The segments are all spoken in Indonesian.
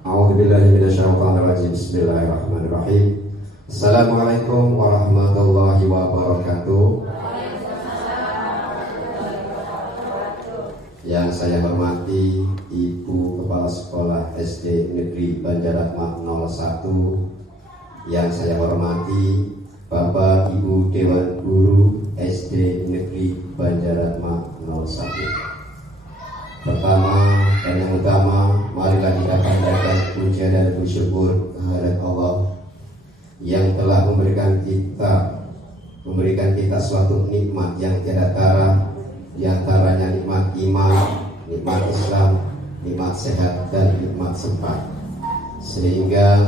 A'udzubillahiminasyaitonirrajim. Bismillahirrahmanirrahim. Assalamualaikum warahmatullahi wabarakatuh. Yang saya hormati Ibu Kepala Sekolah SD Negeri Banjaratma 01. Yang saya hormati Bapak Ibu Dewan Guru SD Negeri Banjaratma 01. Pertama dan yang utama, marilah kita panjatkan puja dan bersyukur kehadirat Allah yang telah memberikan kita suatu nikmat yang tiada tara, di antaranya nikmat iman, nikmat Islam, nikmat sehat dan nikmat sempat, sehingga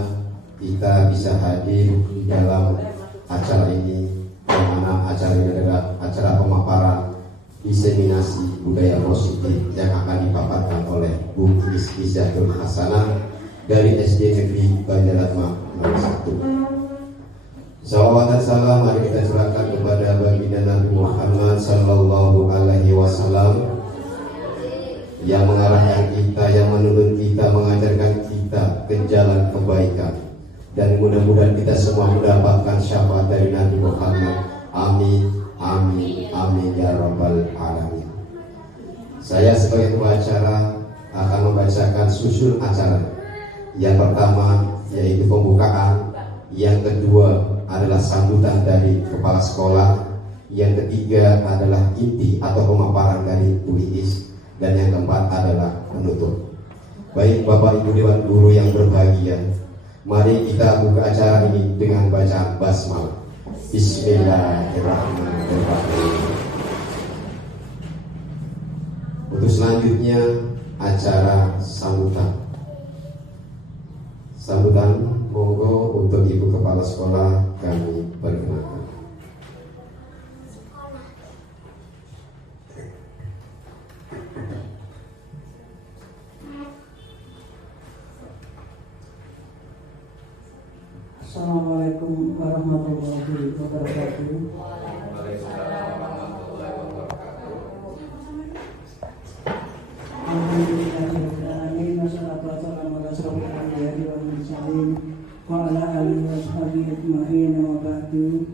kita bisa hadir di dalam acara ini, di mana acara ini adalah acara pemaparan diseminasi budaya positif yang akan dipaparkan oleh Bu Izzatul Hasanah dari SD Negeri Banjaratma 01. Salawat dan salam mari kita curahkan kepada baginda Nabi Muhammad sallallahu alaihi wasallam yang mengarahkan kita, yang menuntun kita, mengajarkan kita ke jalan kebaikan, dan mudah-mudahan kita semua mendapatkan syafaat dari Nabi Muhammad. Amin. Amin, amin ya rabbal alamin. Saya sebagai pembacara akan membacakan susun acara. Yang pertama yaitu pembukaan, yang kedua adalah sambutan dari kepala sekolah, yang ketiga adalah inti atau pemaparan dari Bu Iis, dan yang keempat adalah penutup. Baik Bapak Ibu Dewan Guru yang berbahagia, mari kita buka acara ini dengan bacaan basmalah. Bismillahirrahmanirrahim. Untuk selanjutnya acara sambutan. Sambutan monggo untuk Ibu Kepala Sekolah kami perkenalkan. Assalamualaikum warahmatullahi wabarakatuh. Alhamdulillahirrahmanirrahim. Wassalatu wassalamu ala asyrofil anbiya'i wal mursalin wa ala alihi washabihi ajma'in wa ba'du.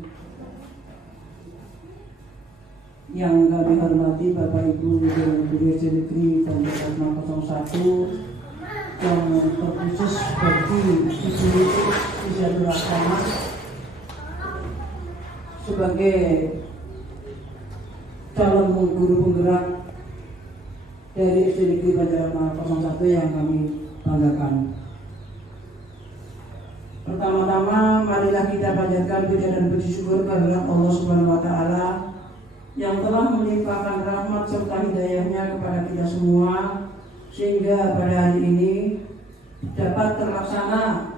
Yang kami hormati Bapak Ibu Dewan Guru SD Negeri Banjaratma 01, yang terkhusus bagi Ibu Izzatul Hasanah sebagai calon guru penggerak dari SD Negeri Banjaratma 01 yang kami banggakan. Pertama-tama marilah kita panjatkan puja dan puji syukur kehadirat Allah Subhanahu wa taala yang telah melimpahkan rahmat serta hidayahnya kepada kita semua, sehingga pada hari ini dapat terlaksana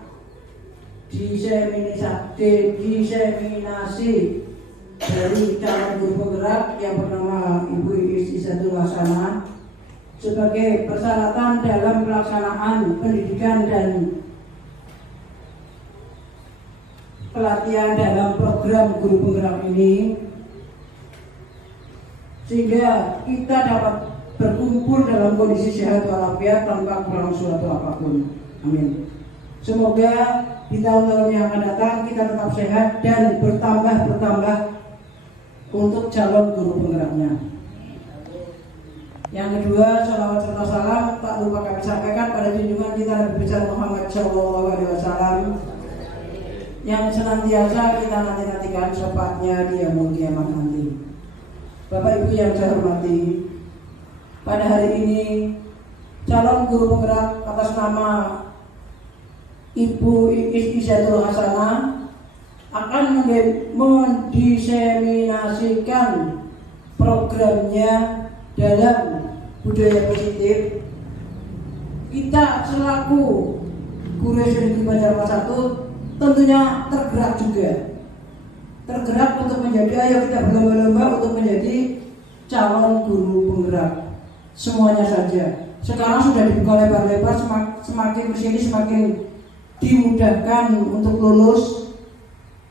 diseminasi dari calon guru penggerak yang bernama Ibu Izzatul Hasanah sebagai persyaratan dalam pelaksanaan pendidikan dan pelatihan dalam program guru penggerak ini, sehingga kita dapat berkumpul dalam kondisi sehat walafiat tanpa kurang suatu apapun. Amin. Semoga di tahun-tahun yang akan datang kita tetap sehat dan bertambah untuk calon guru penggeraknya. Yang kedua, sholawat serta salam tak lupa kami sampaikan pada junjungan kita Nabi besar Muhammad SAW yang senantiasa kita nantikan syafaatnya di yaumul kiamat nanti. Bapak Ibu yang saya hormati, pada hari ini calon guru penggerak atas nama Ibu Izzatul Hasanah akan mendiseminasikan programnya dalam budaya positif. Kita selaku guru SD Negeri Banjaratma 1 tentunya tergerak untuk menjadi, ayo kita berlomba-lomba untuk menjadi calon guru penggerak. Semuanya saja sekarang sudah dibuka lebar-lebar, semakin kesini semakin dimudahkan untuk lulus.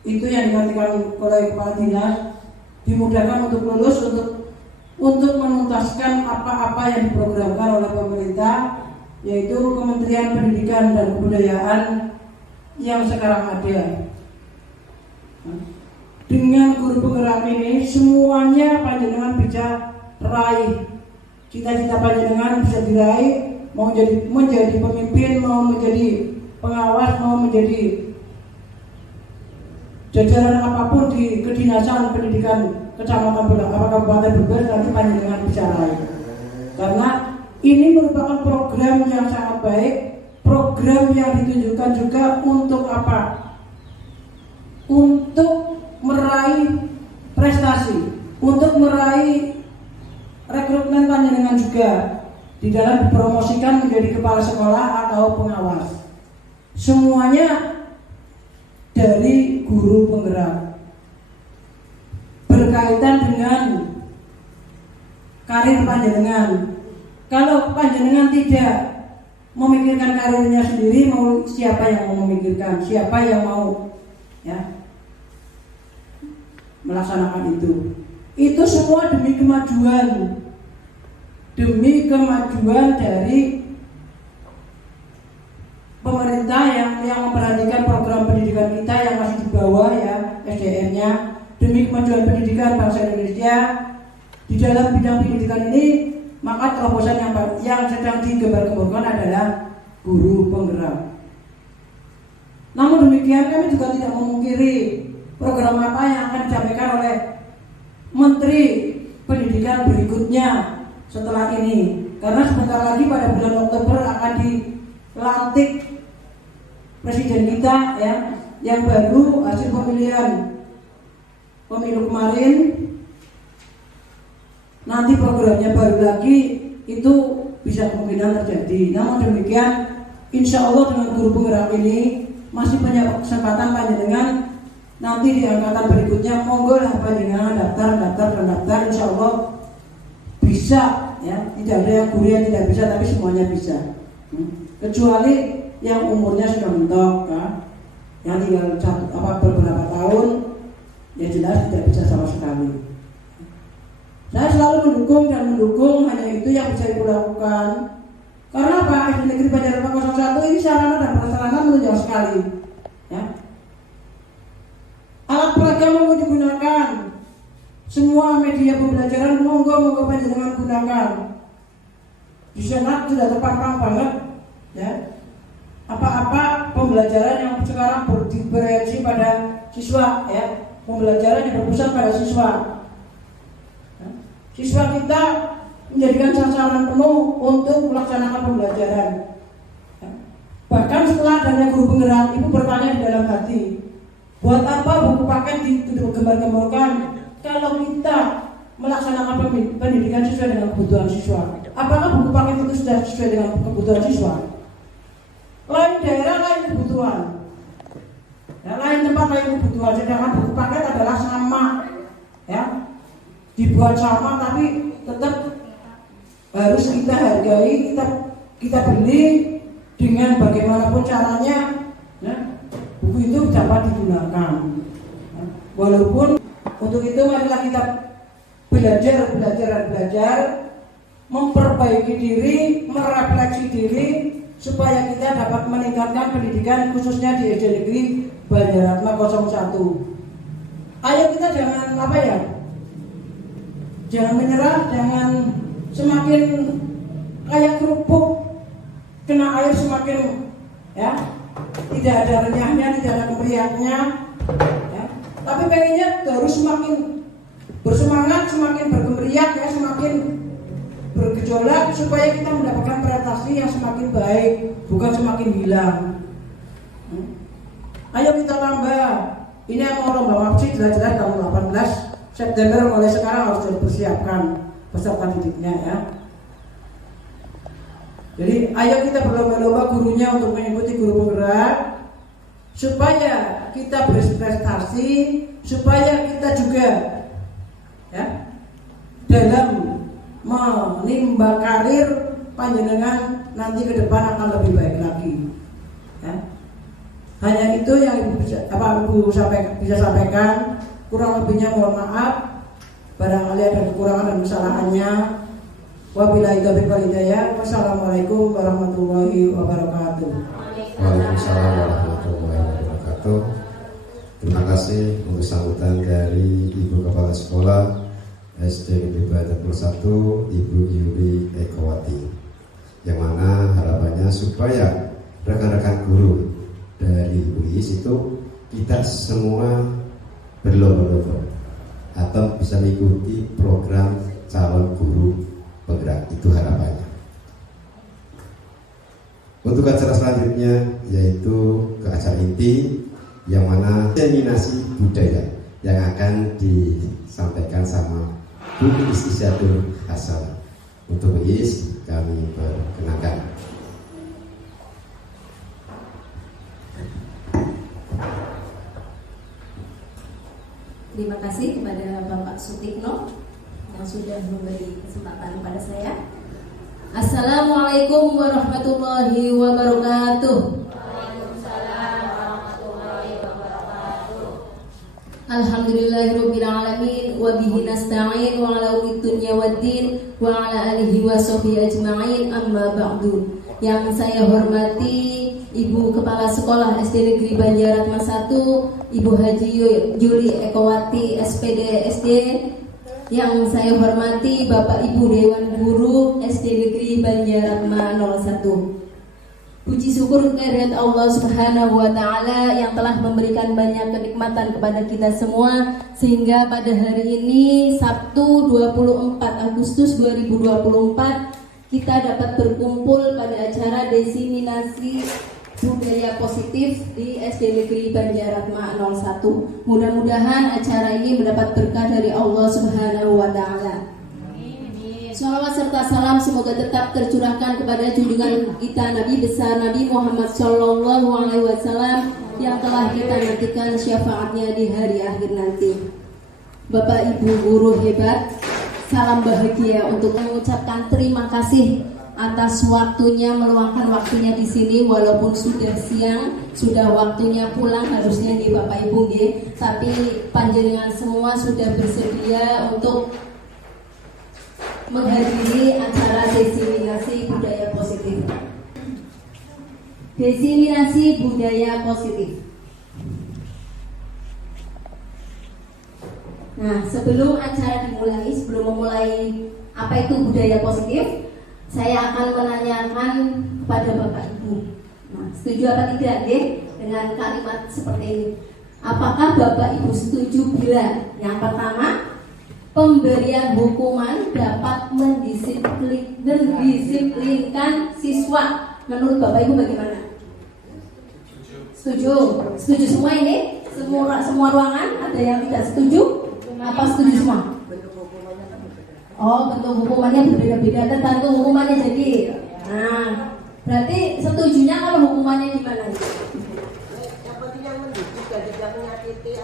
Itu yang dikatakan oleh kepala dinas, dimudahkan untuk lulus, untuk menuntaskan apa-apa yang diprogramkan oleh pemerintah yaitu Kementerian Pendidikan dan Kebudayaan yang sekarang ada. Dengan guru penggerak ini semuanya panjenengan bisa raih, cita-cita panjenengan bisa diraih, mau menjadi pemimpin, mau menjadi pengawas, mau menjadi jajaran apapun di kedinasan pendidikan kecamatan Kabupaten Brebes, nanti panjenengan bisa raih. Karena ini merupakan program yang sangat baik, program yang ditunjukkan juga untuk apa? Untuk meraih prestasi, untuk meraih rekrutmen panjenengan juga di dalam dipromosikan menjadi kepala sekolah atau pengawas. Semuanya dari guru penggerak, berkaitan dengan karir panjenengan. Kalau panjenengan tidak memikirkan karirnya sendiri, mau siapa yang mau memikirkan, siapa yang mau melaksanakan itu? Itu semua demi kemajuan dari pemerintah yang memperhatikan program pendidikan kita yang masih di bawah ya SDM-nya, demi kemajuan pendidikan bangsa Indonesia. Di dalam bidang pendidikan ini, maka terobosan yang sedang digembar-gemborkan adalah guru penggerak. Namun demikian, kami juga tidak memungkiri program apa yang akan disampaikan oleh Menteri Pendidikan berikutnya setelah ini, karena sebentar lagi pada bulan Oktober akan dilantik presiden kita ya, yang baru hasil pemilihan pemilu kemarin. Nanti programnya baru lagi, itu bisa kemungkinan terjadi. Namun demikian, insya Allah dengan guru penggerak ini masih banyak kesempatan panjenengan nanti di angkatan berikutnya. Monggo lah panjenengan daftar, insya Allah bisa ya. Tidak ada yang guru yang tidak bisa, tapi semuanya bisa. Kecuali yang umurnya sudah mentok ya, yang tinggal beberapa tahun, ya jelas tidak bisa sama sekali. Saya selalu mendukung, hanya itu yang bisa ibu lakukan. Karena apa? SD Negeri Banjarnegara 01 ini sarana dan prasarana menunjang sekali ya. Alat peragam mau digunakan, semua media pembelajaran monggo panjenengan gunakan. Di sana sudah terpampang banget ya, apa-apa pembelajaran yang sekarang berorientasi pada siswa ya, pembelajaran yang berpusat pada siswa. Siswa kita menjadikan sasaran penuh untuk melaksanakan pembelajaran. Bahkan setelah adanya guru penggerak, ibu bertanya di dalam hati, buat apa buku paket digembar-gemborkan kalau kita melaksanakan pendidikan sesuai dengan kebutuhan siswa? Apakah buku paket itu sudah sesuai dengan kebutuhan siswa? Lain daerah lain kebutuhan, ya, lain tempat lain kebutuhan. Sedangkan buku paket adalah sama, ya, dibuat sama, tapi tetap harus kita hargai, kita beli dengan bagaimanapun caranya, ya, buku itu dapat digunakan. Ya, walaupun untuk itu marilah kita belajar, memperbaiki diri, merefleksi diri, supaya kita dapat meningkatkan pendidikan khususnya di SD Negeri Banjarnegara 01. Ayo kita jangan menyerah, jangan semakin kayak kerupuk kena air semakin ya, tidak ada renyahnya, tidak ada kemeriahnya ya. Tapi pengennya harus semakin bersemangat, semakin berkemeriah ya, semakin bergejolak supaya kita mendapatkan prestasi yang semakin baik, bukan semakin hilang. Ayo kita tambah. Ini yang mau lomba mapsi jelas-jelas tahun 18 September, mulai sekarang harus dipersiapkan peserta didiknya ya. Jadi ayo kita berlomba-lomba gurunya untuk mengikuti guru penggerak, supaya kita berprestasi, supaya kita juga ya dalam menimba karir panjenengan nanti ke depan akan lebih baik lagi ya. Hanya itu yang ibu bisa sampaikan. Kurang lebihnya mohon maaf, barangkali ada kekurangan dan kesalahannya. Wabillahi taufiq wal hidayah. Wassalamualaikum warahmatullahi wabarakatuh. Waalaikumsalam warahmatullahi wabarakatuh. Terima kasih untuk sambutan dari Ibu Kepala Sekolah SD Negeri Badak 1 Ibu Yuli Ekowati, yang mana harapannya supaya rekan-rekan guru dari UIS itu kita semua berlomba-lomba atau bisa mengikuti program calon guru penggerak, itu harapannya. Untuk acara selanjutnya yaitu ke acara inti, yang mana seminasi budaya yang akan disampaikan sama Bu Istiadur Hasan. Untuk UIS kami perkenalkan. Terima kasih kepada Bapak Sutikno yang sudah memberi kesempatan kepada saya. Assalamualaikum warahmatullahi wabarakatuh. Alhamdulillahirabbil alamin wa bihi nasta'in wa ala umuri dunya waddin wa ala alihi wa sahbihi ajma'in, amma ba'du. Yang saya hormati Ibu Kepala Sekolah SD Negeri Banjaratma 1, Ibu Haji Yuli Ekowati SPD SD. Yang saya hormati Bapak Ibu Dewan Guru SD Negeri Banjaratma 01. Puji syukur kehadirat Allah Subhanahu wa taala yang telah memberikan banyak kenikmatan kepada kita semua, sehingga pada hari ini Sabtu 24 Agustus 2024 kita dapat berkumpul pada acara diseminasi budaya positif di SD Negeri Banjaratma 01. Mudah-mudahan acara ini mendapat berkah dari Allah Subhanahu wa taala. Shalawat serta salam semoga tetap tercurahkan kepada junjungan kita Nabi besar Nabi Muhammad Shallallahu Alaihi Wasallam yang telah kita nantikan syafaatnya di hari akhir nanti. Bapak Ibu guru hebat, salam bahagia untuk mengucapkan terima kasih atas waktunya, meluangkan waktunya di sini walaupun sudah siang, sudah waktunya pulang harusnya di Bapak Ibu nggih, tapi panjenengan semua sudah bersedia untuk menghadiri acara diseminasi budaya positif. Diseminasi budaya positif. Nah, sebelum acara dimulai, sebelum memulai apa itu budaya positif, saya akan menanyakan kepada Bapak Ibu. Nah, setuju apa tidak dengan kalimat seperti ini? Apakah Bapak Ibu setuju bila yang pertama, pemberian hukuman dapat mendisiplinkan siswa? Menurut Bapak Ibu bagaimana? Setuju? Setuju semua ini? Semua ruangan? Ada yang tidak setuju? Apa setuju semua? Oh, bentuk hukumannya berbeda-beda, tergantung hukumannya jadi. Nah, berarti setujunya kalau hukumannya gimana? Yang penting yang mendidik dan tidak menyakiti,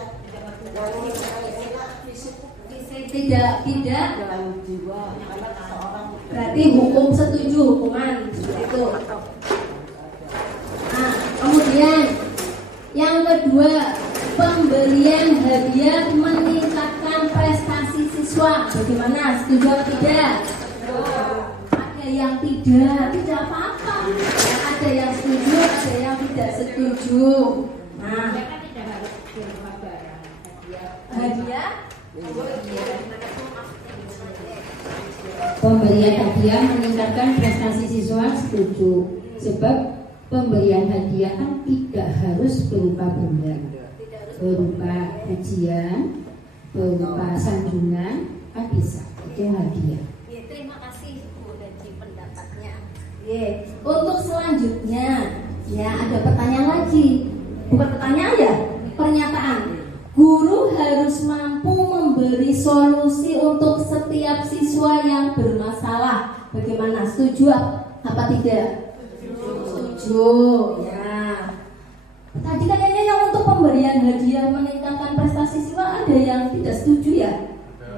tidak dalam jiwa anak seorang. berarti hukum setuju hukuman itu. Nah, kemudian yang kedua, pemberian hadiah meningkatkan prestasi siswa. Bagaimana? Setuju atau tidak? Ada yang tidak apa-apa. Ada yang setuju, ada yang tidak setuju. Nah, hadiah pemberian hadiah meningkatkan prestasi siswa, setuju. Sebab pemberian hadiah kan tidak harus berupa benda, berupa ujian, berupa sanjungan, kan bisa. Itu hadiah. ya, terima kasih Bu dari pendapatnya. Untuk selanjutnya, ya ada pertanyaan lagi. Bukan pertanyaan ya, pernyataan. Guru harus mampu memberi solusi untuk setiap siswa yang bermasalah. Bagaimana? Setuju apa tidak? Setuju. Ya. Tadi katanya yang untuk pemberian hadiah meningkatkan prestasi siswa, ada yang tidak setuju ya?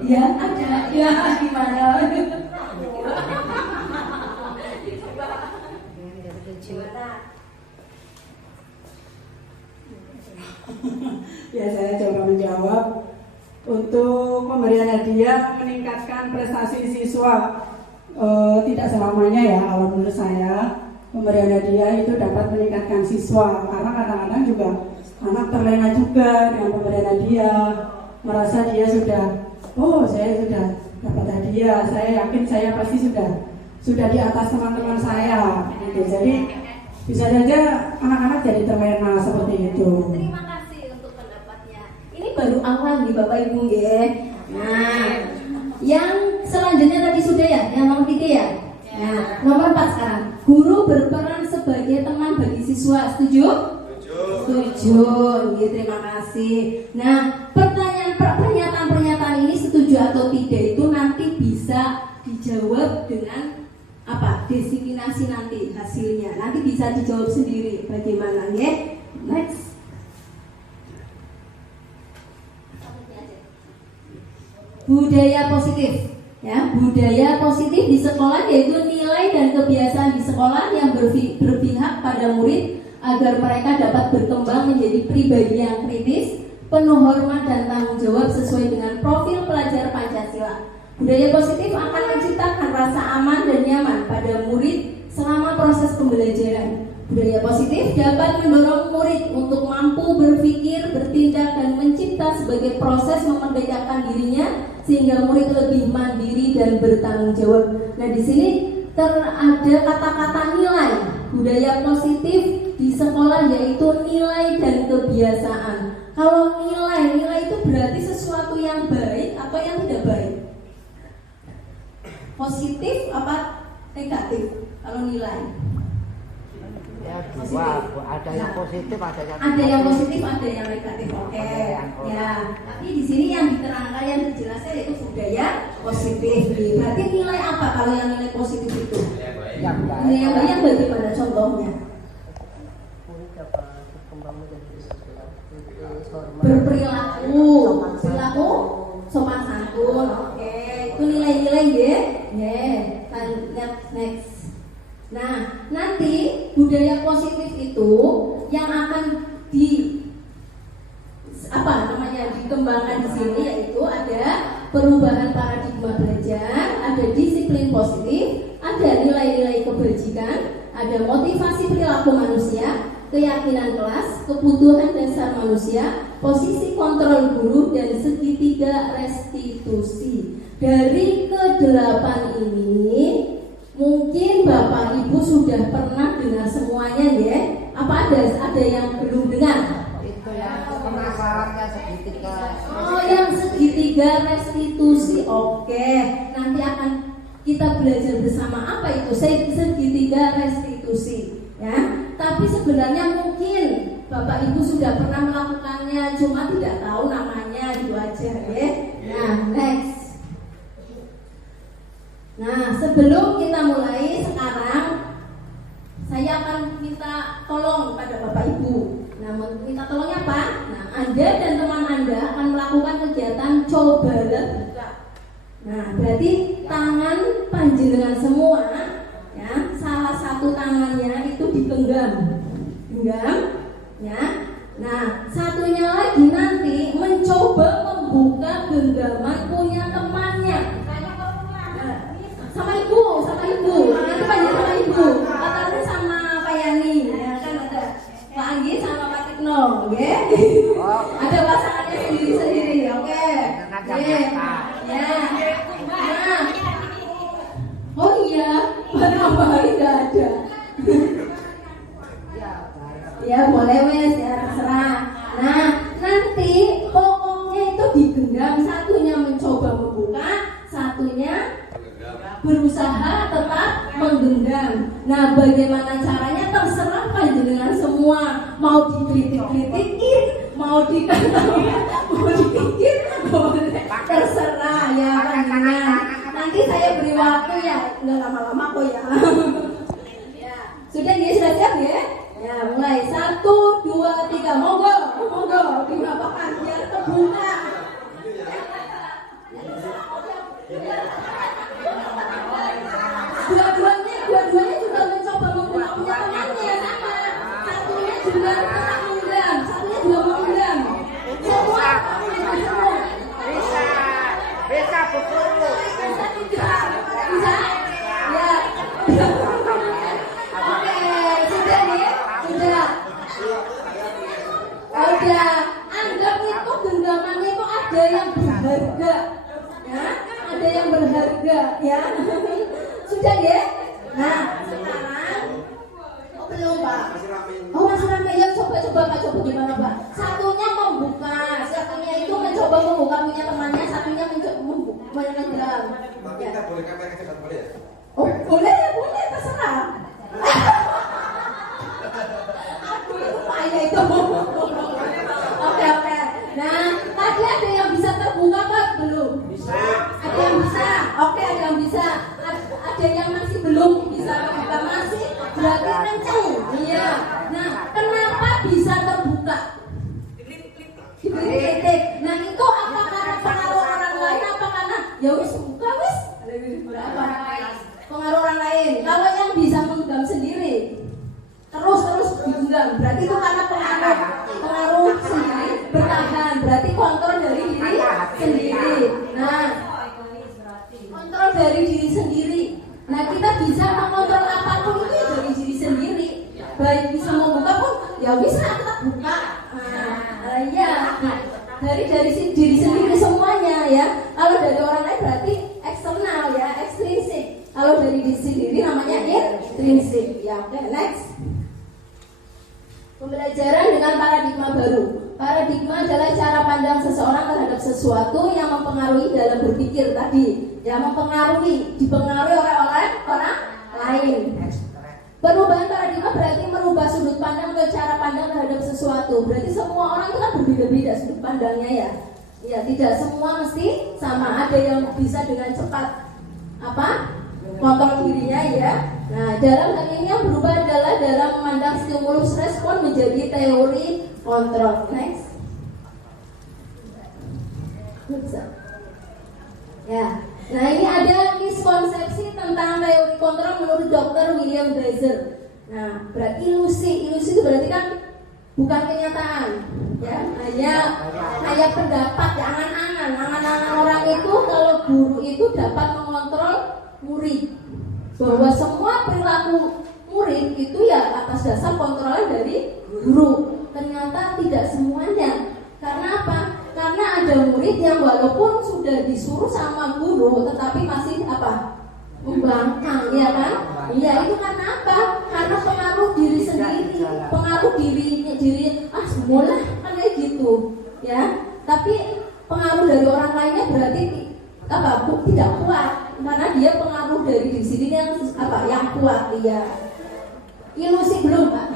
Ya, ada. Ya, gimana? Ya, saya coba menjawab. Untuk pemberian hadiah meningkatkan prestasi siswa, tidak selamanya ya, kalau menurut saya pemberian hadiah itu dapat meningkatkan siswa, karena kadang-kadang juga anak terlena juga dengan pemberian hadiah, merasa dia sudah, oh saya sudah dapat hadiah, saya yakin saya pasti sudah di atas teman-teman saya, gitu. Jadi bisa saja anak-anak jadi terlena seperti itu. Terima kasih untuk pendapatnya. Ini baru awal nih Bapak Ibu ya. Nah, yang selanjutnya tadi sudah ya, yang nomor 3 ya. Nah, nomor 4 sekarang. Guru berperan sebagai teman bagi siswa. Setuju? Setuju. Ya, terima kasih. Nah, pernyataan ini setuju atau tidak itu nanti bisa dijawab dengan apa? Desiminasi nanti hasilnya. Nanti bisa dijawab sendiri bagaimana ya. Next. Budaya positif. Ya, budaya positif di sekolah yaitu nilai dan kebiasaan di sekolah yang berpihak pada murid agar mereka dapat berkembang menjadi pribadi yang kritis, penuh hormat dan tanggung jawab sesuai dengan profil pelajar Pancasila. Budaya positif akan menciptakan rasa aman dan nyaman pada murid selama proses pembelajaran. Budaya positif dapat mendorong murid untuk mampu berpikir, bertindak, dan mencipta sebagai proses memerdekakan dirinya sehingga murid lebih mandiri dan bertanggung jawab. Nah, di sini ada kata-kata nilai. Budaya positif di sekolah yaitu nilai dan kebiasaan. Kalau nilai itu berarti sesuatu yang baik atau yang tidak baik? Positif apa negatif kalau nilai? Ya, dua, ada yang positif, ada yang positif, ada yang negatif. Oke. Ya, tapi di sini yang diterangkan, yang dijelaskan yaitu budaya positif. Berarti nilai apa kalau yang nilai positif itu? Nilai yang baik bagaimana contohnya? Berperilaku, sopan santun. Oke, itu nilai-nilai ya. Next. Nah, nanti budaya positif itu yang akan dikembangkan di sini yaitu ada perubahan paradigma belajar, ada disiplin positif, ada nilai-nilai kebajikan, ada motivasi perilaku manusia, keyakinan kelas, kebutuhan dasar manusia, posisi kontrol guru, dan segitiga restitusi. Dari ke-8 ini mungkin Bapak Ibu sudah pernah dengar semuanya ya. Apa ada yang belum dengar? itu yang penasarannya segitiga. Oh, yang segitiga restitusi. Oke, nanti akan kita belajar bersama apa itu segitiga restitusi ya. Tapi sebenarnya mungkin Bapak Ibu sudah pernah melakukannya, cuma tidak tahu namanya, itu aja ya. Nah, next. Nah, sebelum kita mulai sekarang, saya akan minta tolong pada Bapak Ibu. Nah, minta tolongnya apa? Nah, Anda dan teman Anda akan melakukan kegiatan cobalah buka. Nah, berarti tangan panjenengan semua, ya, salah satu tangannya itu digenggam, ya. Nah, satunya lagi nanti mencoba membuka genggaman punya temannya. Sama ibu, nanti panggil sama ibu, atau sama Pak Yani, ya kan ada Pak Anggi sama Pak Tikno, oke? Ada pasangannya sendiri, oke? Ya. Nah, oh iya, kenapa tidak ada? Ya boleh wes, ya terserah. Nah, nanti pokoknya itu digenggam, satunya mencoba membuka, satunya berusaha tetap menggenggam. Nah, bagaimana caranya terserah panjenengan semua. Mau dikritik-kritikin, mau dikatakan, mau dikikir, terserah ya panjenengan. Nanti saya beri waktu ya, nggak lama-lama kok ya. Sudah ya, sudah siap ya? Ya, mulai 1, 2, 3, monggo, dimapakan biar terbuka. Dua-duanya juga mencoba membuka punya temannya sama. Satunya juga tetap menggenggam, satunya juga menggenggam. Semua. Bisa pukul. Bisa. Oke, sudah nih, sudah. Udah, anggap itu genggamannya itu ada yang berharga, ya, ada yang berharga, ya. Sudah ya. Nah, sekarang, oh belum Pak. Oh masih ramai ya, coba Pak, coba gimana Pak? Satunya membuka, satunya itu mencoba membuka punya temannya, satunya mencoba menyelam. Kita boleh kamera ke depan, boleh? Oh boleh, terserah. Aduh itu payah itu. Oke. Nah, tadi ada yang bisa terbuka Pak? Belum? Bisa. Ada yang bisa? Oke, ada yang bisa. Ada yang masih belum bisa terbuka, masih berarti kenceng. Iya. Nah, kenapa bisa terbuka? Dikritik. Nah, itu apa karena pengaruh orang lain apa karena ya wis buka wis? Apa? Pengaruh orang lain. Kalau yang bisa menggenggam sendiri terus digenggam, berarti itu karena pengaruh sendiri, bertahan, berarti kontrol dari diri sendiri. Nah, kontrol dari diri sendiri. Nah, kita bisa mengontrol apapun itu ya dari diri sendiri. Baik bisa membuka pun ya bisa tetap buka. Ya, dari diri sendiri semuanya ya. Kalau dari orang lain berarti eksternal ya, ekstrinsik. Kalau dari diri sendiri namanya intrinsik. Ya, oke, next. Pembelajaran dengan paradigma baru. Paradigma adalah cara pandang seseorang terhadap sesuatu yang mempengaruhi dalam berpikir tadi, yang dipengaruhi oleh orang lain. Perubahan paradigma berarti merubah sudut pandang atau cara pandang terhadap sesuatu. Berarti semua orang itu kan berbeda-beda sudut pandangnya ya. Ya, tidak semua mesti sama. Ada yang bisa dengan cepat kontrol dirinya ya. Nah, dalam hal ini yang berubah adalah dalam memandang stimulus respon menjadi teori kontrol. Next. Ya. Nah, ini ada miskonsepsi tentang teori kontrol menurut Dr. William Glaser. Nah, berarti ilusi itu berarti kan bukan kenyataan, ya, hanya pendapat, ya, angan-angan orang itu kalau guru itu dapat mengontrol murid, bahwa semua perilaku murid itu ya atas dasar kontrolan dari guru. Ternyata tidak semuanya. Karena apa? Karena ada murid yang walaupun sudah disuruh sama guru tetapi masih membangkang, ya kan? Iya, itu karena apa? Karena pengaruh diri sendiri, pengaruh diri semualah kan kayak gitu, ya. Tapi pengaruh dari orang lainnya berarti tidak kuat, karena dia pengaruh dari diri sendiri yang kuat, ya. Ilusi belum, Pak.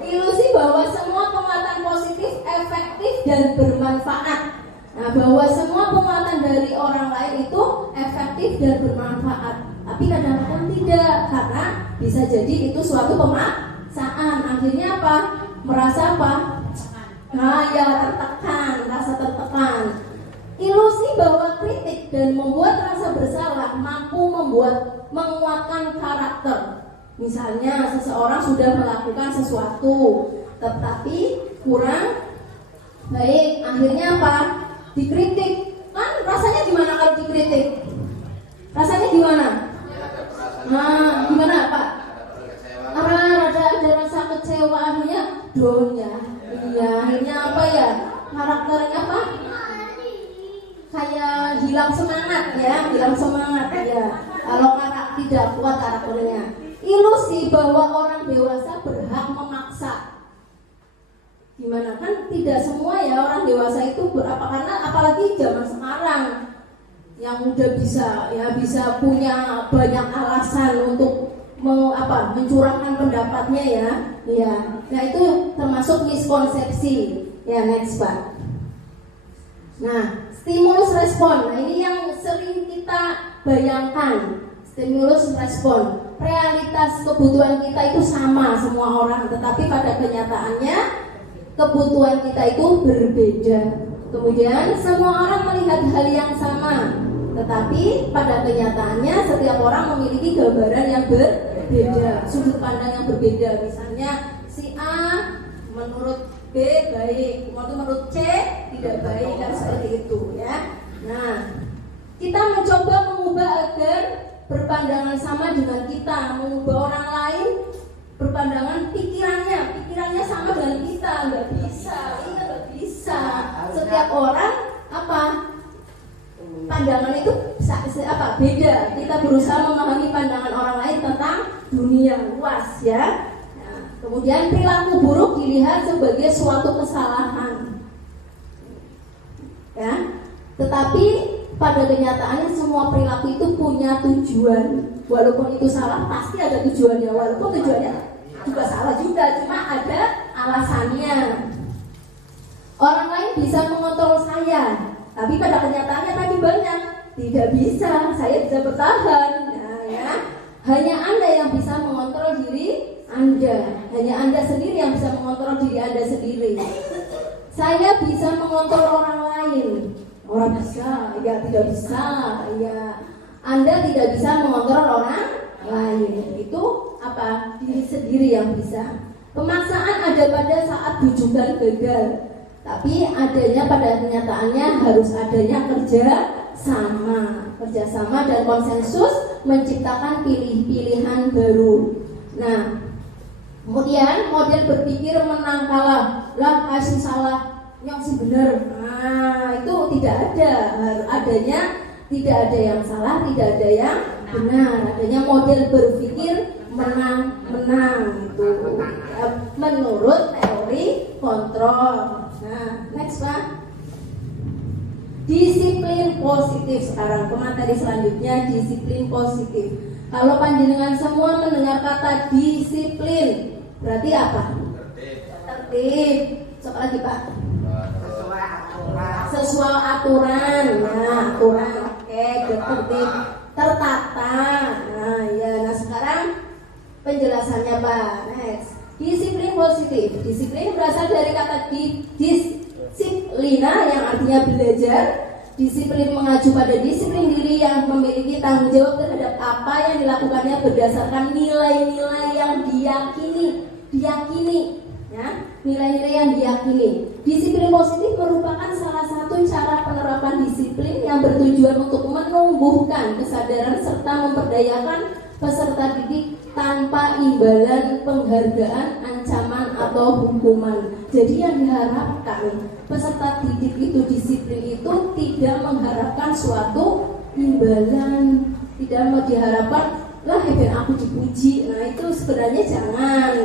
Ilusi bahwa semua penguatan positif, efektif dan bermanfaat. Nah, bahwa semua penguatan dari orang lain itu efektif dan bermanfaat. Tapi kadang-kadang tidak, karena bisa jadi itu suatu pemaksaan. Akhirnya apa? Merasa apa? Nah, ya tertekan, rasa tertekan. Ilusi bahwa kritik dan membuat rasa bersalah mampu menguatkan karakter. Misalnya seseorang sudah melakukan sesuatu tetapi kurang baik, akhirnya apa? Dikritik. Kan rasanya gimana kalau dikritik? Rasanya gimana? Nah, gimana Pak? Ada rasa kecewa, akhirnya down ya. Iya, akhirnya apa ya? Karakternya apa? Kayak hilang semangat ya. Kalau tidak kuat karakternya. Ilusi bahwa orang dewasa berhak memaksa. Gimana kan tidak semua ya orang dewasa itu karena apalagi zaman sekarang yang udah bisa punya banyak alasan untuk mencurahkan pendapatnya ya. Ya. Nah, itu termasuk miskonsepsi. Ya, next Pak. Nah, stimulus respon. Nah, ini yang sering kita bayangkan. Stimulus respon. Realitas kebutuhan kita itu sama semua orang, tetapi pada kenyataannya kebutuhan kita itu berbeda. Kemudian semua orang melihat hal yang sama, tetapi pada kenyataannya setiap orang memiliki gambaran yang berbeda, sudut pandang yang berbeda. Misalnya si A menurut B baik, menurut C tidak baik, dan seperti itu ya. Nah, kita mencoba mengubah agar berpandangan sama dengan kita, mengubah orang lain berpandangan pikirannya sama dengan kita, nggak bisa. Setiap orang pandangan itu beda. Kita berusaha memahami pandangan orang lain tentang dunia luas ya. Nah, kemudian perilaku buruk dilihat sebagai suatu kesalahan ya, tetapi pada kenyataannya semua perilaku itu punya tujuan. Walaupun itu salah, pasti ada tujuannya. Walaupun tujuannya juga salah juga, cuma ada alasannya. Orang lain bisa mengontrol saya, tapi pada kenyataannya tadi banyak tidak bisa. Saya bisa bertahan. Nah, ya. Hanya Anda yang bisa mengontrol diri Anda. Hanya Anda sendiri yang bisa mengontrol diri Anda sendiri. Saya bisa mengontrol orang lain. Orang bisa, ya tidak bisa, ya Anda tidak bisa mengontrol orang lain. Itu diri sendiri yang bisa. Pemaksaan ada pada saat bujukan gagal, tapi adanya pada kenyataannya harus adanya kerjasama dan konsensus menciptakan pilihan baru. Nah, kemudian model berpikir menang kalah, kasih salah yang benar. Nah, itu tidak ada. Adanya tidak ada yang salah, tidak ada yang benar. Adanya model berpikir menang itu menurut teori kontrol. Nah, next Pak. Disiplin positif. Sekarang ke materi selanjutnya, disiplin positif. Kalau panjenengan semua mendengar kata disiplin, berarti apa? Tertib. Sok lagi Pak. Sesuai aturan. Nah, aturan. Oke, tertib, tertata. Nah, sekarang penjelasannya Pak. Next. Disiplin positif. Disiplin berasal dari kata disiplina yang artinya belajar. Disiplin mengacu pada disiplin diri yang memiliki tanggung jawab terhadap apa yang dilakukannya berdasarkan nilai-nilai yang diyakini, ya, nilai-nilai yang diyakini. Disiplin positif merupakan salah satu cara penerapan disiplin yang bertujuan untuk menumbuhkan kesadaran serta memberdayakan peserta didik tanpa imbalan penghargaan, ancaman atau hukuman. Jadi yang diharapkan peserta didik itu disiplin itu tidak mengharapkan suatu imbalan, tidak mau diharapkan biar aku dipuji. Nah, itu sebenarnya jangan.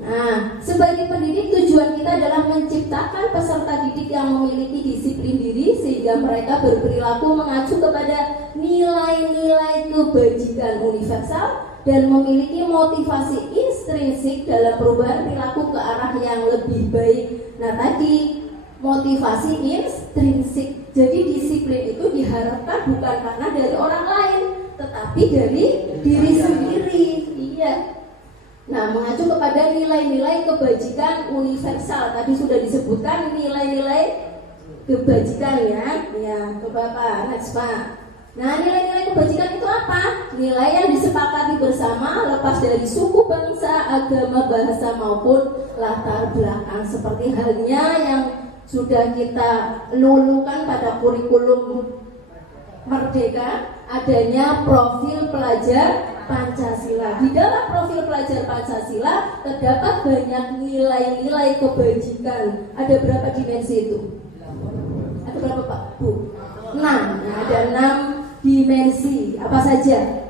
Nah, sebagai pendidik tujuan kita adalah menciptakan peserta didik yang memiliki disiplin diri sehingga mereka berperilaku mengacu kepada nilai-nilai kebajikan universal dan memiliki motivasi intrinsik dalam perubahan perilaku ke arah yang lebih baik. Nah, tadi motivasi intrinsik. Jadi disiplin itu diharapkan bukan karena dari orang lain, tetapi dari diri sendiri. Iya. Nah, mengacu kepada nilai-nilai kebajikan universal. Tadi sudah disebutkan nilai-nilai kebajikan ya. Ya, coba Pak, next Pak. Nah, nilai-nilai kebajikan itu apa? Nilai yang disepakati bersama lepas dari suku, bangsa, agama, bahasa maupun latar belakang. Seperti halnya yang sudah kita lulukan pada kurikulum Merdeka, adanya profil pelajar Pancasila. Di dalam profil pelajar Pancasila terdapat banyak nilai-nilai kebajikan. Ada berapa dimensi itu? Ada berapa Pak? Bu? 6. Nah, ada 6 dimensi. Apa saja?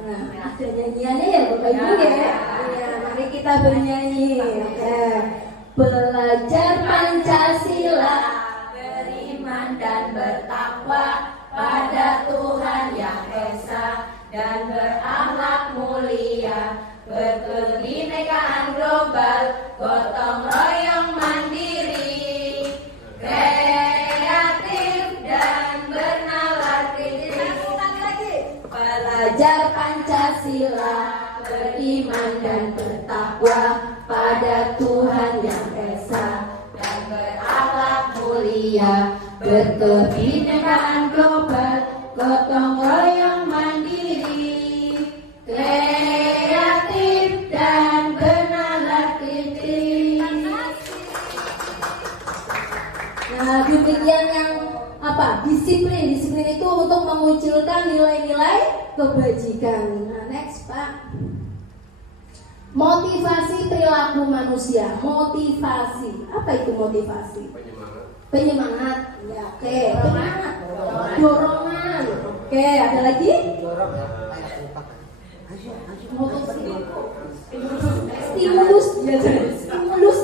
Nah, ada nyanyiannya ya Bapak Ibu ya. Ya, mari kita bernyanyi. Belajar Pancasila, beriman dan bertakwa pada Tuhan Yang Esa dan berakhlak mulia, berkebinekaan global, gotong royong mandiri, kreatif dan bernalar kritis. Belajar Pancasila, beriman dan bertakwa pada Tuhan Yang Esa dan berakhlak mulia, berkebinekaan global, gotong royong mandiri, kreatif dan bernalar kritis. Nah, Demikian yang apa? Disiplin. Disiplin itu untuk memunculkan nilai-nilai kebajikan. Nah, next Pak. Motivasi perilaku manusia. Motivasi. Apa itu motivasi? Penyemangat. Ya, oke. Penyemangat. Dorongan. Oke, ada lagi? Stimulus. Ya, stimulus.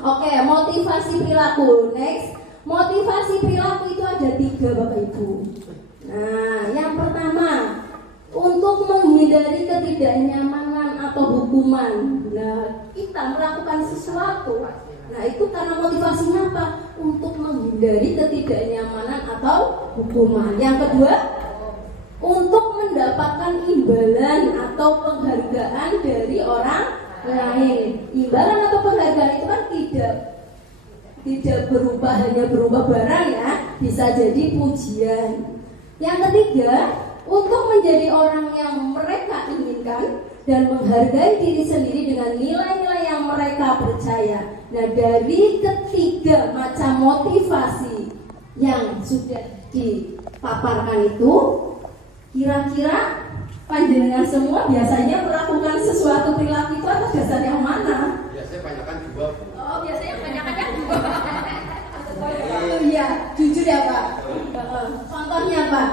Oke, motivasi perilaku. Next. Motivasi perilaku itu ada 3 Bapak Ibu. Nah, yang pertama, untuk menghindari ketidaknyamanan atau hukuman. Nah, kita melakukan sesuatu. Nah, itu karena motivasinya apa? Untuk menghindari ketidaknyamanan atau hukuman. Yang kedua, untuk mendapatkan imbalan atau penghargaan dari orang lain. Imbalan atau penghargaan itu kan tidak berupa hanya berupa barang ya, bisa jadi pujian. Yang ketiga, untuk menjadi orang yang mereka inginkan dan menghargai diri sendiri dengan nilai-nilai yang mereka percaya. Nah, dari ketiga macam motivasi yang sudah dipaparkan itu, kira-kira panjenengan semua biasanya melakukan sesuatu perilaku itu atas dasar yang mana? Biasanya banyakkan juga. Oh, biasanya banyakkan yang juga. Oh iya, jujur ya Pak. Contohnya Pak.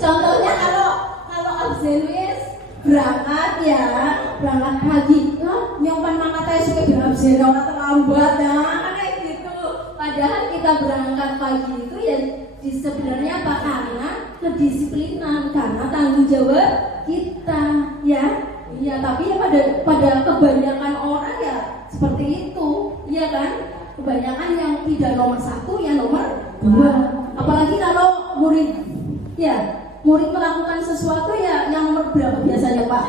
Contohnya kalau absen wis berangkat ya, berangkat pagi. Lah, nyompan mangkatnya suka berabsen orang terlambat nah, kayak gitu. Padahal kita berangkat pagi itu ya sebenarnya apa? Karena kedisiplinan, karena tanggung jawab kita ya. Iya, tapi ya pada kebanyakan orang ya seperti itu, iya kan? Kebanyakan yang tidak nomor 1 ya nomor 2. Apalagi kalau murid melakukan sesuatu ya yang nomor berapa biasanya Pak?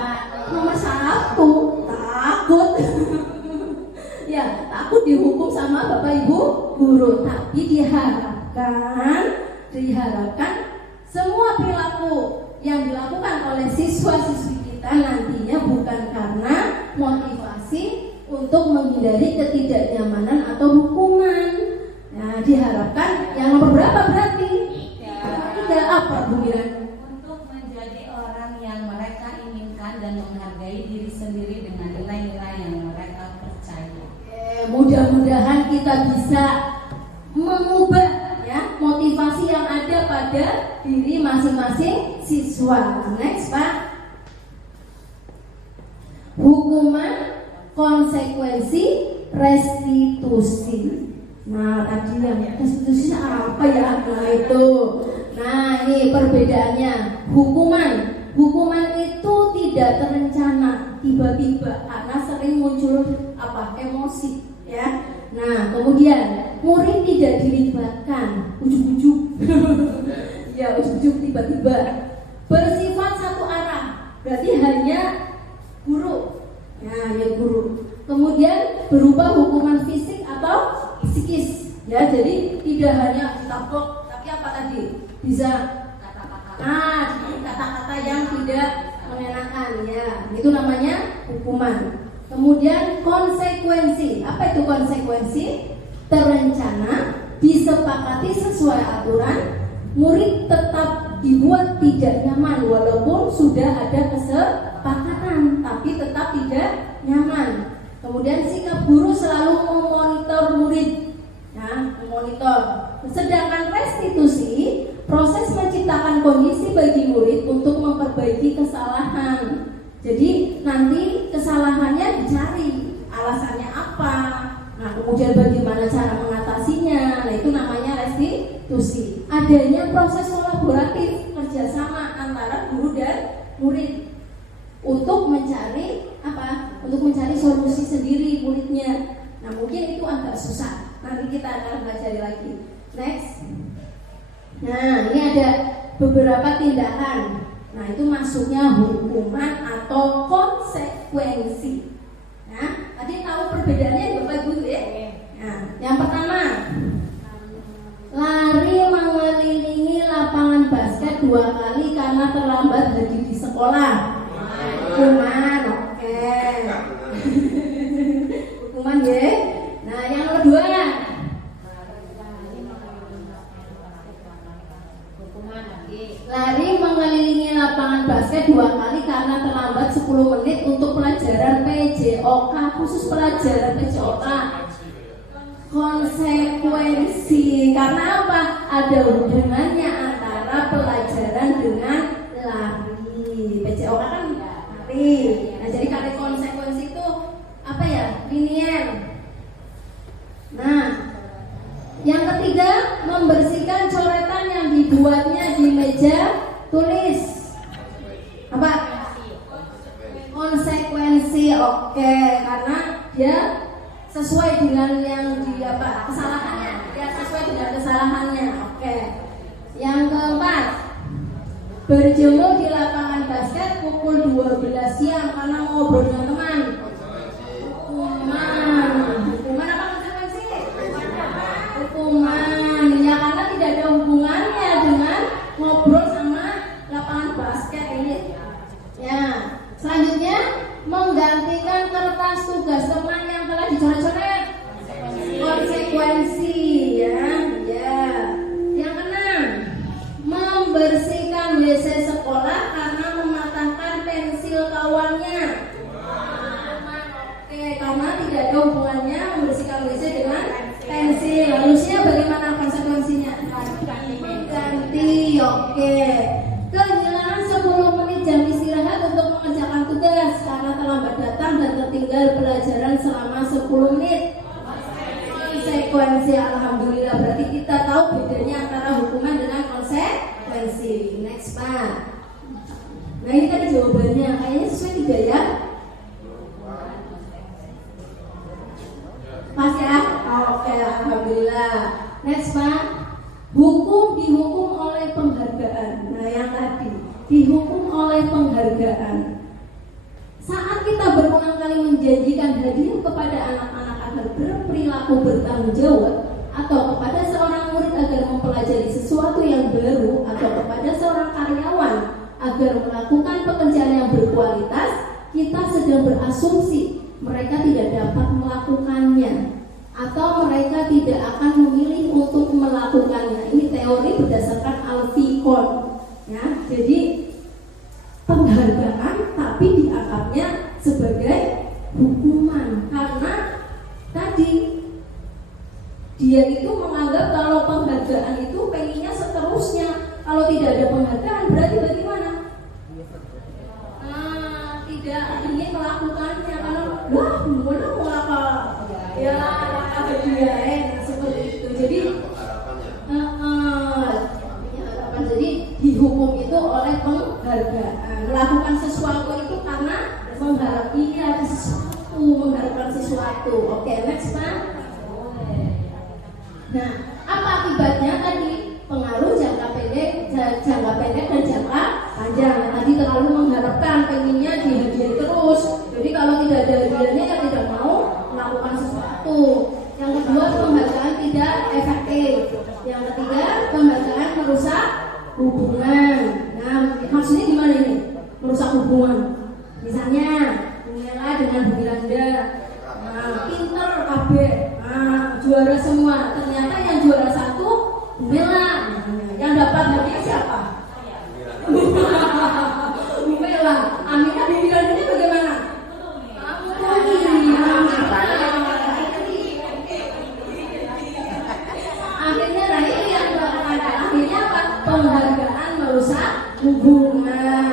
Nomor 1. Takut. Ya, takut dihukum sama Bapak Ibu guru. Tapi diharapkan semua perilaku yang dilakukan oleh siswa-siswi kita nantinya bukan karena motivasi untuk menghindari ketidaknyamanan atau hukuman. Nah, diharapkan yang nomor berapa berarti? Tidak apa Bu Miran? Untuk menjadi orang yang mereka inginkan dan menghargai diri sendiri dengan nilai-nilai yang mereka percaya. Mudah-mudahan kita bisa mengubah ya motivasi yang ada pada diri masing-masing siswa. Next Pak. Hukuman, konsekuensi, restitusi. Nah, tadi yang restitusi apa ya? Nah, itu. Nah, ini perbedaannya. Hukuman itu tidak terencana, tiba-tiba karena sering muncul emosi, ya. Nah, kemudian murid tidak dilibatkan, ujuk-ujuk. Ya, ujuk-ujuk tiba-tiba. Bersifat satu arah, berarti hanya guru. Ya, hanya guru. Kemudian berupa hukuman fisik atau psikis. Ya, jadi tidak hanya ditapok, tapi apa tadi? Bisa kata-kata yang tidak mengenakan ya. Itu namanya hukuman. Kemudian konsekuensi. Apa itu konsekuensi? Terencana, disepakati sesuai aturan, murid tetap dibuat tidak nyaman walaupun sudah ada kesepakatan, tapi tetap tidak nyaman. Kemudian sikap guru selalu memonitor murid, ya, memonitor. Sedangkan restitusi, proses menciptakan kondisi bagi murid untuk memperbaiki kesalahan. Jadi nanti kesalahannya dicari, alasannya apa. Nah, kemudian bagaimana cara mengatasinya. Nah, itu namanya restitusi. Adanya proses kolaboratif kerjasama antara guru dan murid untuk mencari apa? Untuk mencari solusi sendiri muridnya. Nah, mungkin itu agak susah. Nanti kita akan belajar lagi. Next. Nah, ini ada beberapa tindakan. Nah, itu masuknya hukuman atau konsekuensi. Nah, tadi tahu perbedaannya Bapak Ibu ya? Nah, yang pertama, lari mengelilingi lapangan basket 2 kali karena terlambat hadir di sekolah. Hukuman, oke. Hukuman ya. Nah, konsekuensi. Karena apa? Ada hubungannya antara pelajaran dengan lari. PCOK kan lari. Nah, jadi kata konsekuensi itu apa ya? Linier. Nah, yang ketiga, membersihkan coretan yang dibuatnya di meja tulis. Apa? Konsekuensi. Oke, karena dia sesuai dengan yang di apa? Kesalahannya. Dia sesuai dengan kesalahannya. Oke. Yang keempat, berjemur di lapangan basket pukul 12 siang karena ngobrol dengan teman. Hukuman apa konsekuensi? Hukuman. Ya, karena tidak ada hubungannya dengan ngobrol sama lapangan basket ini. Ya, selanjutnya menggantikan kertas tugas teman yang telah dicoret-coret. Konsekuensi, ya. Yang keenam, membersihkan WC sekolah karena mematahkan pensil kawannya. Oke, karena tidak ada hubungannya membersihkan WC dengan pensil. Harusnya bagaimana konsekuensinya? Mengganti. Oke. Kehilangan 10 menit jam istirahat untuk mengerjakan tugas karena terlambat datang dan tertinggal pelajaran selama 10 menit. Konsekuensi. Alhamdulillah, berarti kita tahu bedanya antara hukuman dengan konsekuensi. Next, Pak. Nah, ini tadi jawabannya kayaknya sesuai tidak ya? Pas ya? Oke, alhamdulillah. Next, Pak. Dihukum oleh penghargaan. Nah, yang tadi dihukum oleh penghargaan. Saat kita berulang kali menjanjikan hadiah kepada anak-anak agar berperilaku bertanggung jawab, atau kepada seorang murid agar mempelajari sesuatu yang baru, atau kepada seorang karyawan agar melakukan pekerjaan yang berkualitas, kita sedang berasumsi mereka tidak dapat melakukannya atau mereka tidak akan memilih untuk melakukannya. Ini teori berdasarkan Alfikon, ya. Jadi penghargaan tapi dianggapnya sebagai hukuman karena tadi dia itu menganggap kalau penghargaan itu pengennya seterusnya. Kalau tidak ada penghargaan berarti bagaimana? Tidak ingin melakukannya karena mana mau apa? Ya ada dia seperti itu. Jadi jadi dihukum itu oleh penghargaan. Melakukan sesuatu itu karena mengharapkan sesuatu. Oke, next, Pak. Nah, apa akibatnya tadi? Pengaruh jangka pendek dan jangka panjang. Tadi terlalu mengharapkan, pengennya dihadiahi terus. Jadi kalau tidak ada hadiahnya ya tidak mau melakukan sesuatu. Yang kedua, penghargaan tidak efektif. Yang ketiga, penghargaan merusak hubungan. Nah, maksudnya gimana ini? Merusak hubungan. Misalnya, Mela dengan Bu Miranda, pinter kabeh, juara semua. Ternyata yang juara satu Mela. Yang dapat hadiah siapa? Bu Mela. Aminah Bu Miranda ini bagaimana? Akhirnya ini yang akhirnya apa? Penghargaan merusak hubungan.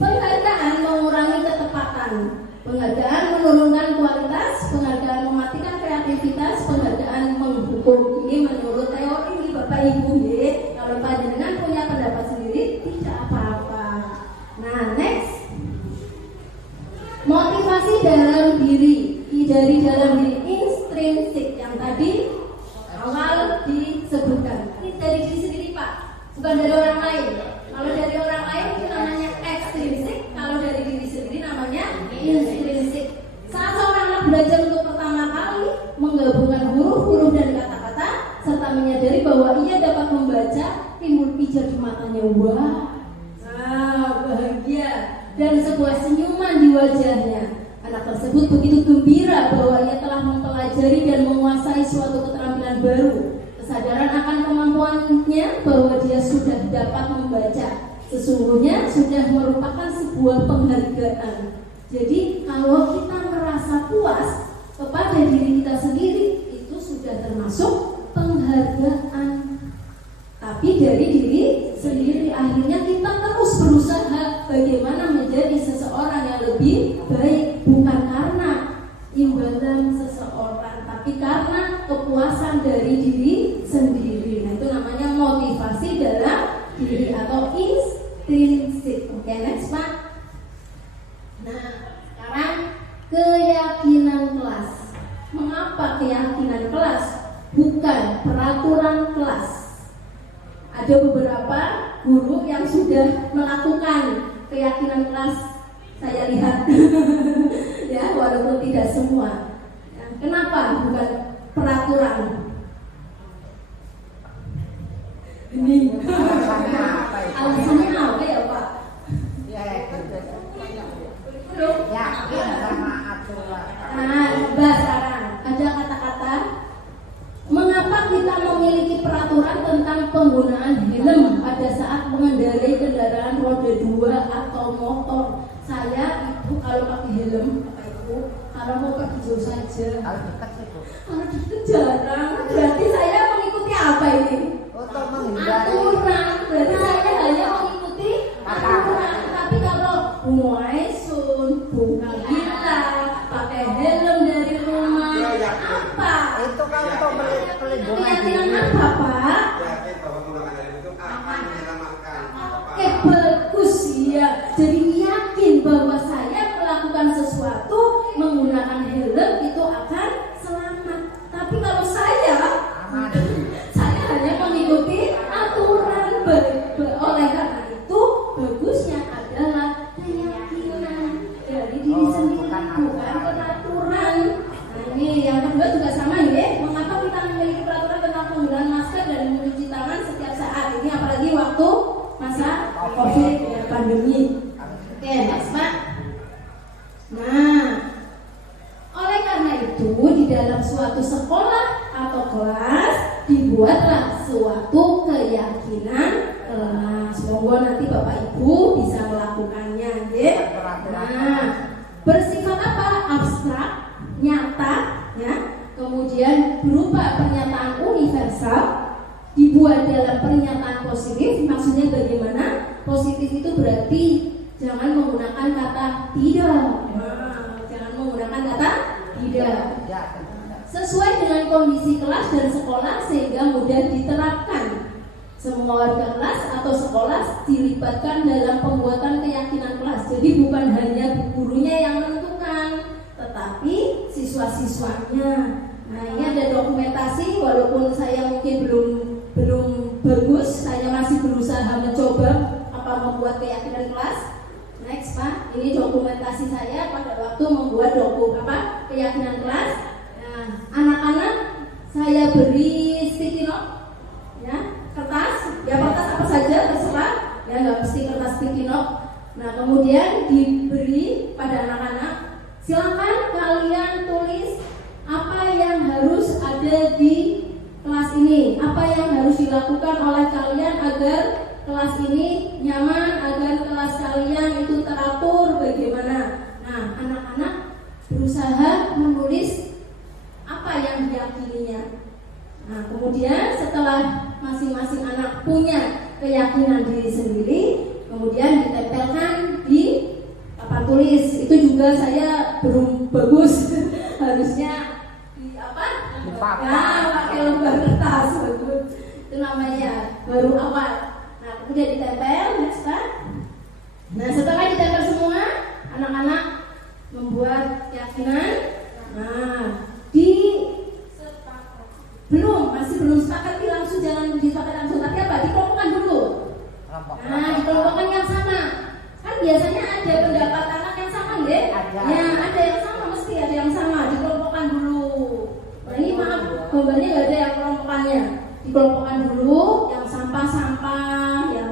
Penghargaan mengurangi ketepatan. Penghargaan menurunkan kualitas. Penghargaan mematikan kreativitas. Penghargaan menghukum. Ini menurut teori ini Bapak Ibu ya. Kalau panjenengan punya pendapat sendiri tidak apa-apa. Nah, next. Motivasi dalam diri. Dari dalam diri intrinsik yang tadi awal disebutkan. Ini dari diri sendiri, Pak, bukan dari orang lain. Kalau dari orang lain itu namanya ekstrinsik, kalau dari diri sendiri namanya intrinsik. Saat seorang anak belajar untuk pertama kali menggabungkan huruf-huruf dan kata-kata serta menyadari bahwa ia dapat membaca, timbul pijar di matanya. Wah, bahagia dan sebuah senyuman di wajahnya. Anak tersebut begitu gembira bahwa ia telah mempelajari dan menguasai suatu keterampilan baru. Kesadaran akan kemampuannya bahwa dia sudah dapat membaca sesungguhnya sudah merupakan sebuah penghargaan. Jadi kalau kita merasa puas kepada diri kita sendiri, itu sudah termasuk penghargaan, tapi dari diri sendiri. Akhirnya kita terus berusaha bagaimana menjadi seseorang yang lebih baik, bukan karena imbalan seseorang, tapi karena kepuasan dari diri sendiri. Nah, itu namanya motivasi dalam diri atau intrinsik. Oke, next Pak. Nah, sekarang keyakinan kelas. Mengapa keyakinan kelas bukan peraturan kelas? Ada beberapa guru yang sudah melakukan keyakinan kelas, saya lihat. Ya, walaupun tidak semua. Nah, kenapa bukan peraturan? Ini alasannya apa ya Pak? Yakin sama aturan. Nah, bahas sekarang ada kata-kata mengapa kita memiliki peraturan tentang penggunaan helm pada saat mengendarai kendaraan roda 2 atau motor. Saya itu kalau pakai helm, Bapak Ibu, kalau mau pergi jauh saja. Kalau dekat itu. Kalau dekat jarang. Berarti saya mengikuti apa ini? Untuk menghindari. Aturan. Berarti saya hanya mengikuti aturan. Tapi kalau Muaisun, bukan kita pakai helm dari rumah, apa? Itu kan untuk pelindungan Keyakinan diri. apa Pak? Yakin bahwa menggunakan helm itu akan menyelamatkan. Oke, bagus ya. Jadi yakin bahwa saya melakukan sesuatu menggunakan helm itu akan selamat. Tapi kalau saya hanya mengikuti aturan. Oleh karena itu bagusnya adalah keyakinan dari diri sendiri, bukan peraturan. Nah, ini yang kedua juga sama ya. Mengapa kita memiliki peraturan tentang penggunaan masker dan mencuci tangan setiap saat? Ini apalagi waktu masa COVID ya, pandemi. Oke, next Pak. Nah, oleh karena itu di dalam suatu sekolah atau kelas dibuatlah suatu keyakinan kelas. Monggo nanti Bapak Ibu bisa melakukannya, ya. Nah, bersifat apa? Abstrak, nyata, ya. Kemudian berupa pernyataan universal, dibuat dalam pernyataan positif. Maksudnya bagaimana? Positif itu berarti jangan menggunakan kata tidak. Nah, jangan menggunakan kata tidak. Sesuai dengan kondisi kelas dan sekolah sehingga mudah diterapkan. Semua warga kelas atau sekolah dilibatkan dalam pembuatan keyakinan kelas. Jadi bukan hanya gurunya yang menentukan, tetapi siswa-siswanya. Nah, ini ada dokumentasi. Walaupun saya mungkin belum bagus, saya masih berusaha mencoba membuat keyakinan kelas. Next Pak, ini dokumentasi saya pada waktu membuat keyakinan kelas. Nah, anak-anak saya beri sticky note, ya, kertas apa saja terserah, ya nggak mesti kertas sticky note. Nah, kemudian diberi pada anak-anak, silakan kalian tulis apa yang harus ada di kelas ini, apa yang harus dilakukan oleh kalian agar kelas ini nyaman, agar kelas kalian itu teratur bagaimana. Nah, anak-anak berusaha menulis apa yang diyakininya. Nah, kemudian setelah masing-masing anak punya keyakinan diri sendiri, kemudian ditempelkan di papan tulis. Itu juga saya belum bagus. Harusnya di pakai lembar kertas. Itu namanya baru awal. Nah, kemudian ditempel, next Pak. Nah, setelah ditempel semua, anak-anak membuat keyakinan. Nah, masih belum sepakat, langsung jangan disepakati langsung, tapi apa? Dikelompokkan dulu. Nah, dikelompokkan yang sama. Kan biasanya ada pendapat anak yang sama, ya? Ya, ada yang sama, mesti ada yang sama. Dikelompokkan dulu. Nah, ini maaf, gambarnya nggak ada yang kelompokannya. Dikelompokkan dulu yang sampah-sampah, yang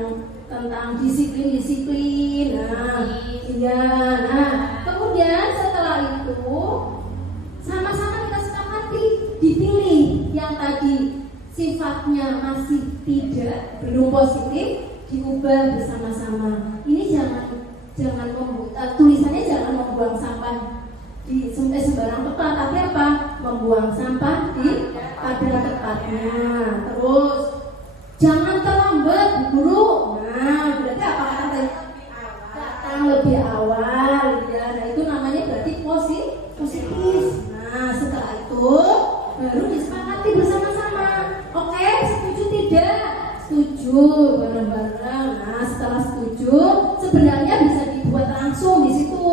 tentang disiplin. Nah, iya. Nah, kemudian setelah itu sama-sama kita sepakati, dipilih yang tadi sifatnya masih belum positif, diubah bersama-sama. Ini jangan tulisannya jangan membuang sampah di sembarang tempat, tapi apa? Membuang sampah di pada tepatnya. Terus jangan terlambat Bu Guru. Nah, berarti apa katanya? Datang lebih awal ya. Nah, itu namanya berarti positif. Nah, setelah itu baru disepakati bersama-sama. Oke, setuju tidak? Setuju bareng-bareng. Nah, setelah setuju sebenarnya bisa dibuat langsung di situ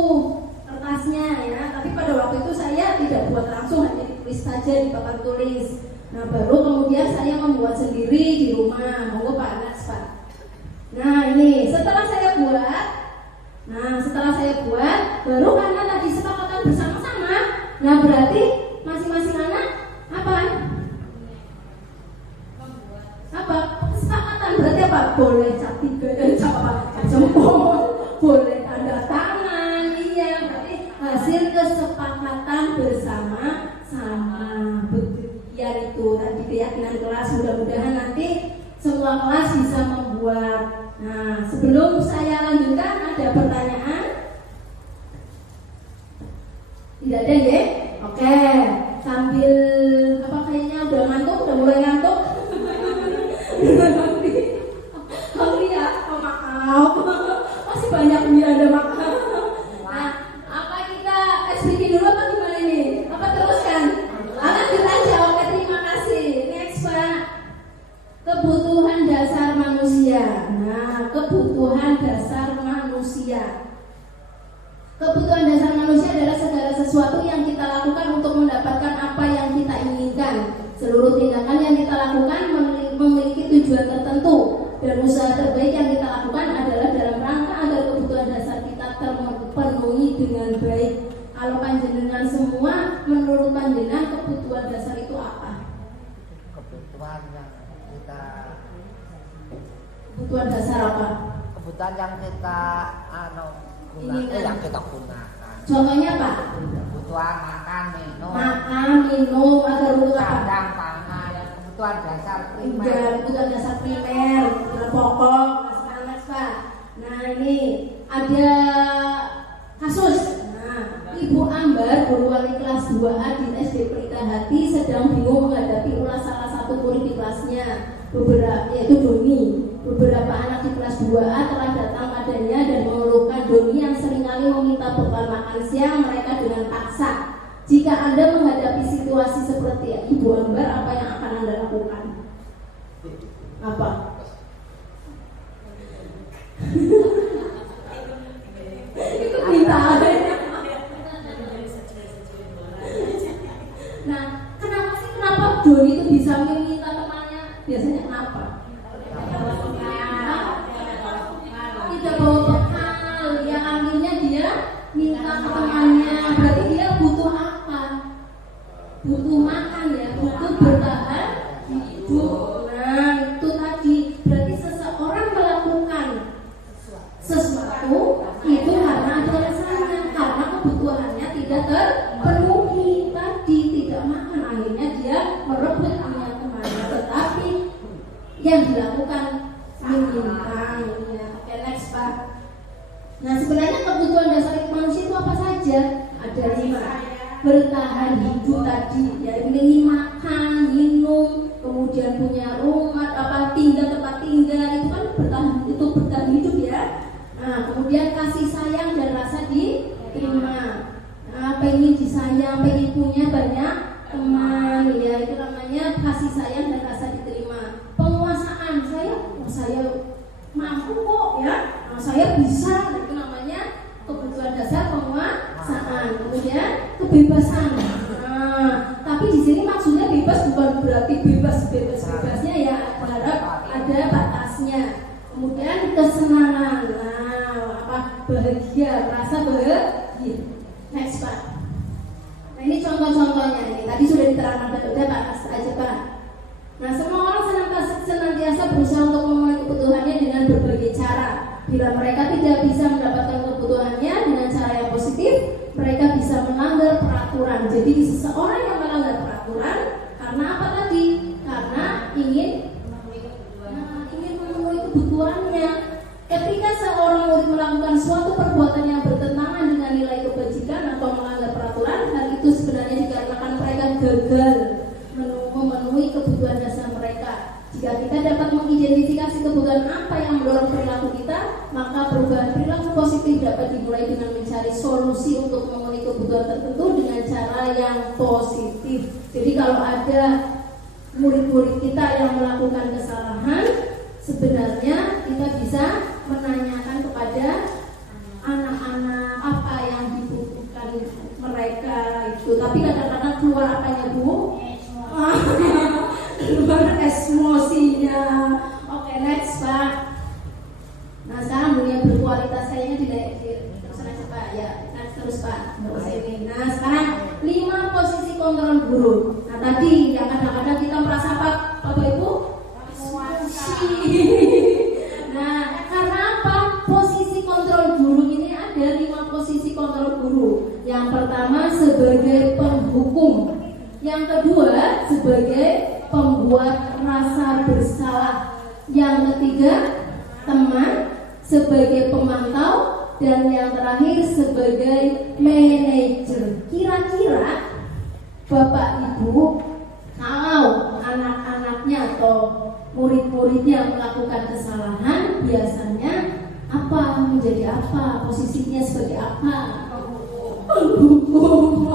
kertasnya ya. Tapi pada waktu itu saya tidak buat langsung, hanya ditulis saja di papan tulis. Nah, baru kemudian saya membuat sendiri di rumah. Monggo Pak Anas, Pak. Nah, ini setelah saya buat, baru karena tadi sepakatan bersama-sama. Nah, berarti masing-masing anak apa? Kesepakatan berarti apa? Boleh cap 3, cap jempol, boleh tanda tangan. Iya, berarti hasil kesepakatan bersama-sama. Biar itu tadi keyakinan kelas, mudah-mudahan nanti semua kelas bisa membuat. Nah, sebelum saya lanjutkan, ada pertanyaan? Tidak ada ya? Oke, sambil apa kayaknya udah ngantuk, udah mulai ngantuk. Hungry ya? Oh, maaf. Masih banyak biar ada makan. Nah, apa kita explain dulu apa gimana nih? Apa teruskan? Lanjut aja. Oke, terima kasih. Next Pak. Kebutuhan dasar manusia. Nah, kebutuhan dasar manusia. Kebutuhan dasar manusia adalah segala sesuatu yang kita lakukan untuk mendapatkan apa yang kita inginkan. Seluruh tindakan yang kita lakukan memiliki tujuan tertentu, dan usaha terbaik yang kita lakukan adalah dalam rangka agar kebutuhan dasar kita terpenuhi dengan baik. Kalau panjenengan semua, menurut panjenengan kebutuhan dasar itu apa? Kebutuhan yang kita Kebutuhan dasar apa? kebutuhan yang kita yang kita gunakan. Contohnya apa? Kebutuhan makan, minum, agar untuk apa? kandang, pangan, kebutuhan dasar primer. Kebutuhan dasar primer, kebutuhan pokok, Pak. Nah, ini ada kasus. Nah, Ibu Ambar, guru wali kelas 2A di SD Pelita Hati, sedang bingung menghadapi ulas salah satu murid di kelasnya, yaitu Doni. Beberapa anak di kelas 2A telah datang padanya dan mengeluhkan Doni yang seringkali meminta bekal makan siang mereka dengan paksa. Jika Anda menghadapi situasi seperti Ibu Ambar, apa yang akan Anda lakukan? Apa? Itu minta. Nah, kenapa Doni itu bisa meminta temannya? Biasanya kenapa? Tidak bawa bekal, ya akhirnya dia minta ke temannya. Berarti dia butuh apa? Butuh makan ya, butuh bertahan hidup. Nah, itu tadi berarti seseorang melakukan sesuatu itu karena ada alasannya, karena kebutuhannya tidak terpenuhi. Tadi tidak makan, akhirnya dia merebut punya temannya, tetapi yang dilakukan menyimpang ya. Oke, next Pak. Nah, sebenarnya kebutuhan dasar manusia itu apa saja? Ada 5. Bertahan hidup tadi, ya, ini makan, minum, kemudian punya rumah, tempat tinggal itu kan bertahan hidup ya. Nah, kemudian kasih sayang dan rasa diterima. Nah, pengen disayang, pengen punya banyak teman, ya, itu namanya kasih sayang dan rasa diterima. Penguasaan, saya mampu kok ya, nah, saya bisa, itu namanya kebutuhan dasar penguasaan. Kemudian kebebasan. Nah, tapi di sini maksudnya bebas bukan berarti bebasnya ya, berharap ada batasnya. Kemudian kesenangan, bahagia, rasa bahagia. Next Pak. Nah, ini contoh-contohnya ini. Tadi sudah diterangkan betul Pak, aja Pak. Nah, semua orang senantiasa berusaha untuk memenuhi kebutuhannya dengan berbagai cara. Bila mereka tidak bisa mendapatkan kebutuhannya dengan cara yang positif, mereka bisa melanggar peraturan. Jadi seseorang yang melanggar peraturan karena apa tadi? Karena ingin memenuhi kebutuhannya. Ketika seorang murid melakukan suatu perbuatan yang bertentangan dengan nilai kebajikan atau melanggar peraturan, hal itu sebenarnya dikarenakan mereka gagal memenuhi Jika kita dapat mengidentifikasi kebutuhan apa yang mendorong perilaku kita, maka perubahan perilaku positif dapat dimulai dengan mencari solusi untuk memenuhi kebutuhan tertentu dengan cara yang positif. Jadi kalau ada murid-murid kita yang melakukan kesalahan, sebenarnya kita bisa menanyakan kepada anak-anak apa yang dibutuhkan mereka itu. Tapi kadang-kadang keluar apanya, Bu? Keluar emosinya. Oke, next, Pak. Nah, sekarang dunia berkualitas kayaknya terus aja, Pak. Ya, next terus, Pak. Terus ini. Nah, sekarang 5 posisi kontrol guru. Nah, tadi yang kadang-kadang kita merasa Bapak Ibu Nah, karena apa? Posisi kontrol guru ini ada 5 posisi kontrol guru. Yang pertama sebagai penghukum, yang kedua sebagai pembuat rasa bersalah, yang ketiga teman sebagai pemantau, dan yang terakhir sebagai manajer. Kira-kira Bapak Ibu kalau anak-anaknya atau murid-muridnya melakukan kesalahan, biasanya apa, menjadi apa, posisinya sebagai apa? Penghukum.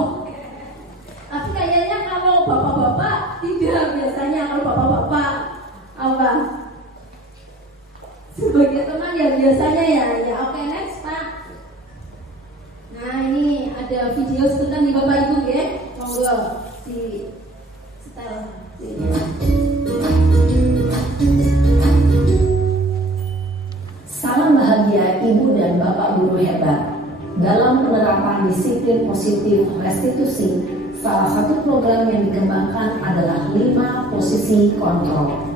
Tapi kayaknya kalau bapak-bapak tidak, biasanya kalau bapak-bapak apa? Sebagai teman ya biasanya ya. Oke, next, Pak. Nah, ini ada video sebentar nih Bapak Ibu ya. Monggo di setel. Salam bahagia Ibu dan Bapak guru hebat. Dalam penerapan disiplin positif restitusi, salah satu program yang dikembangkan adalah 5 posisi kontrol.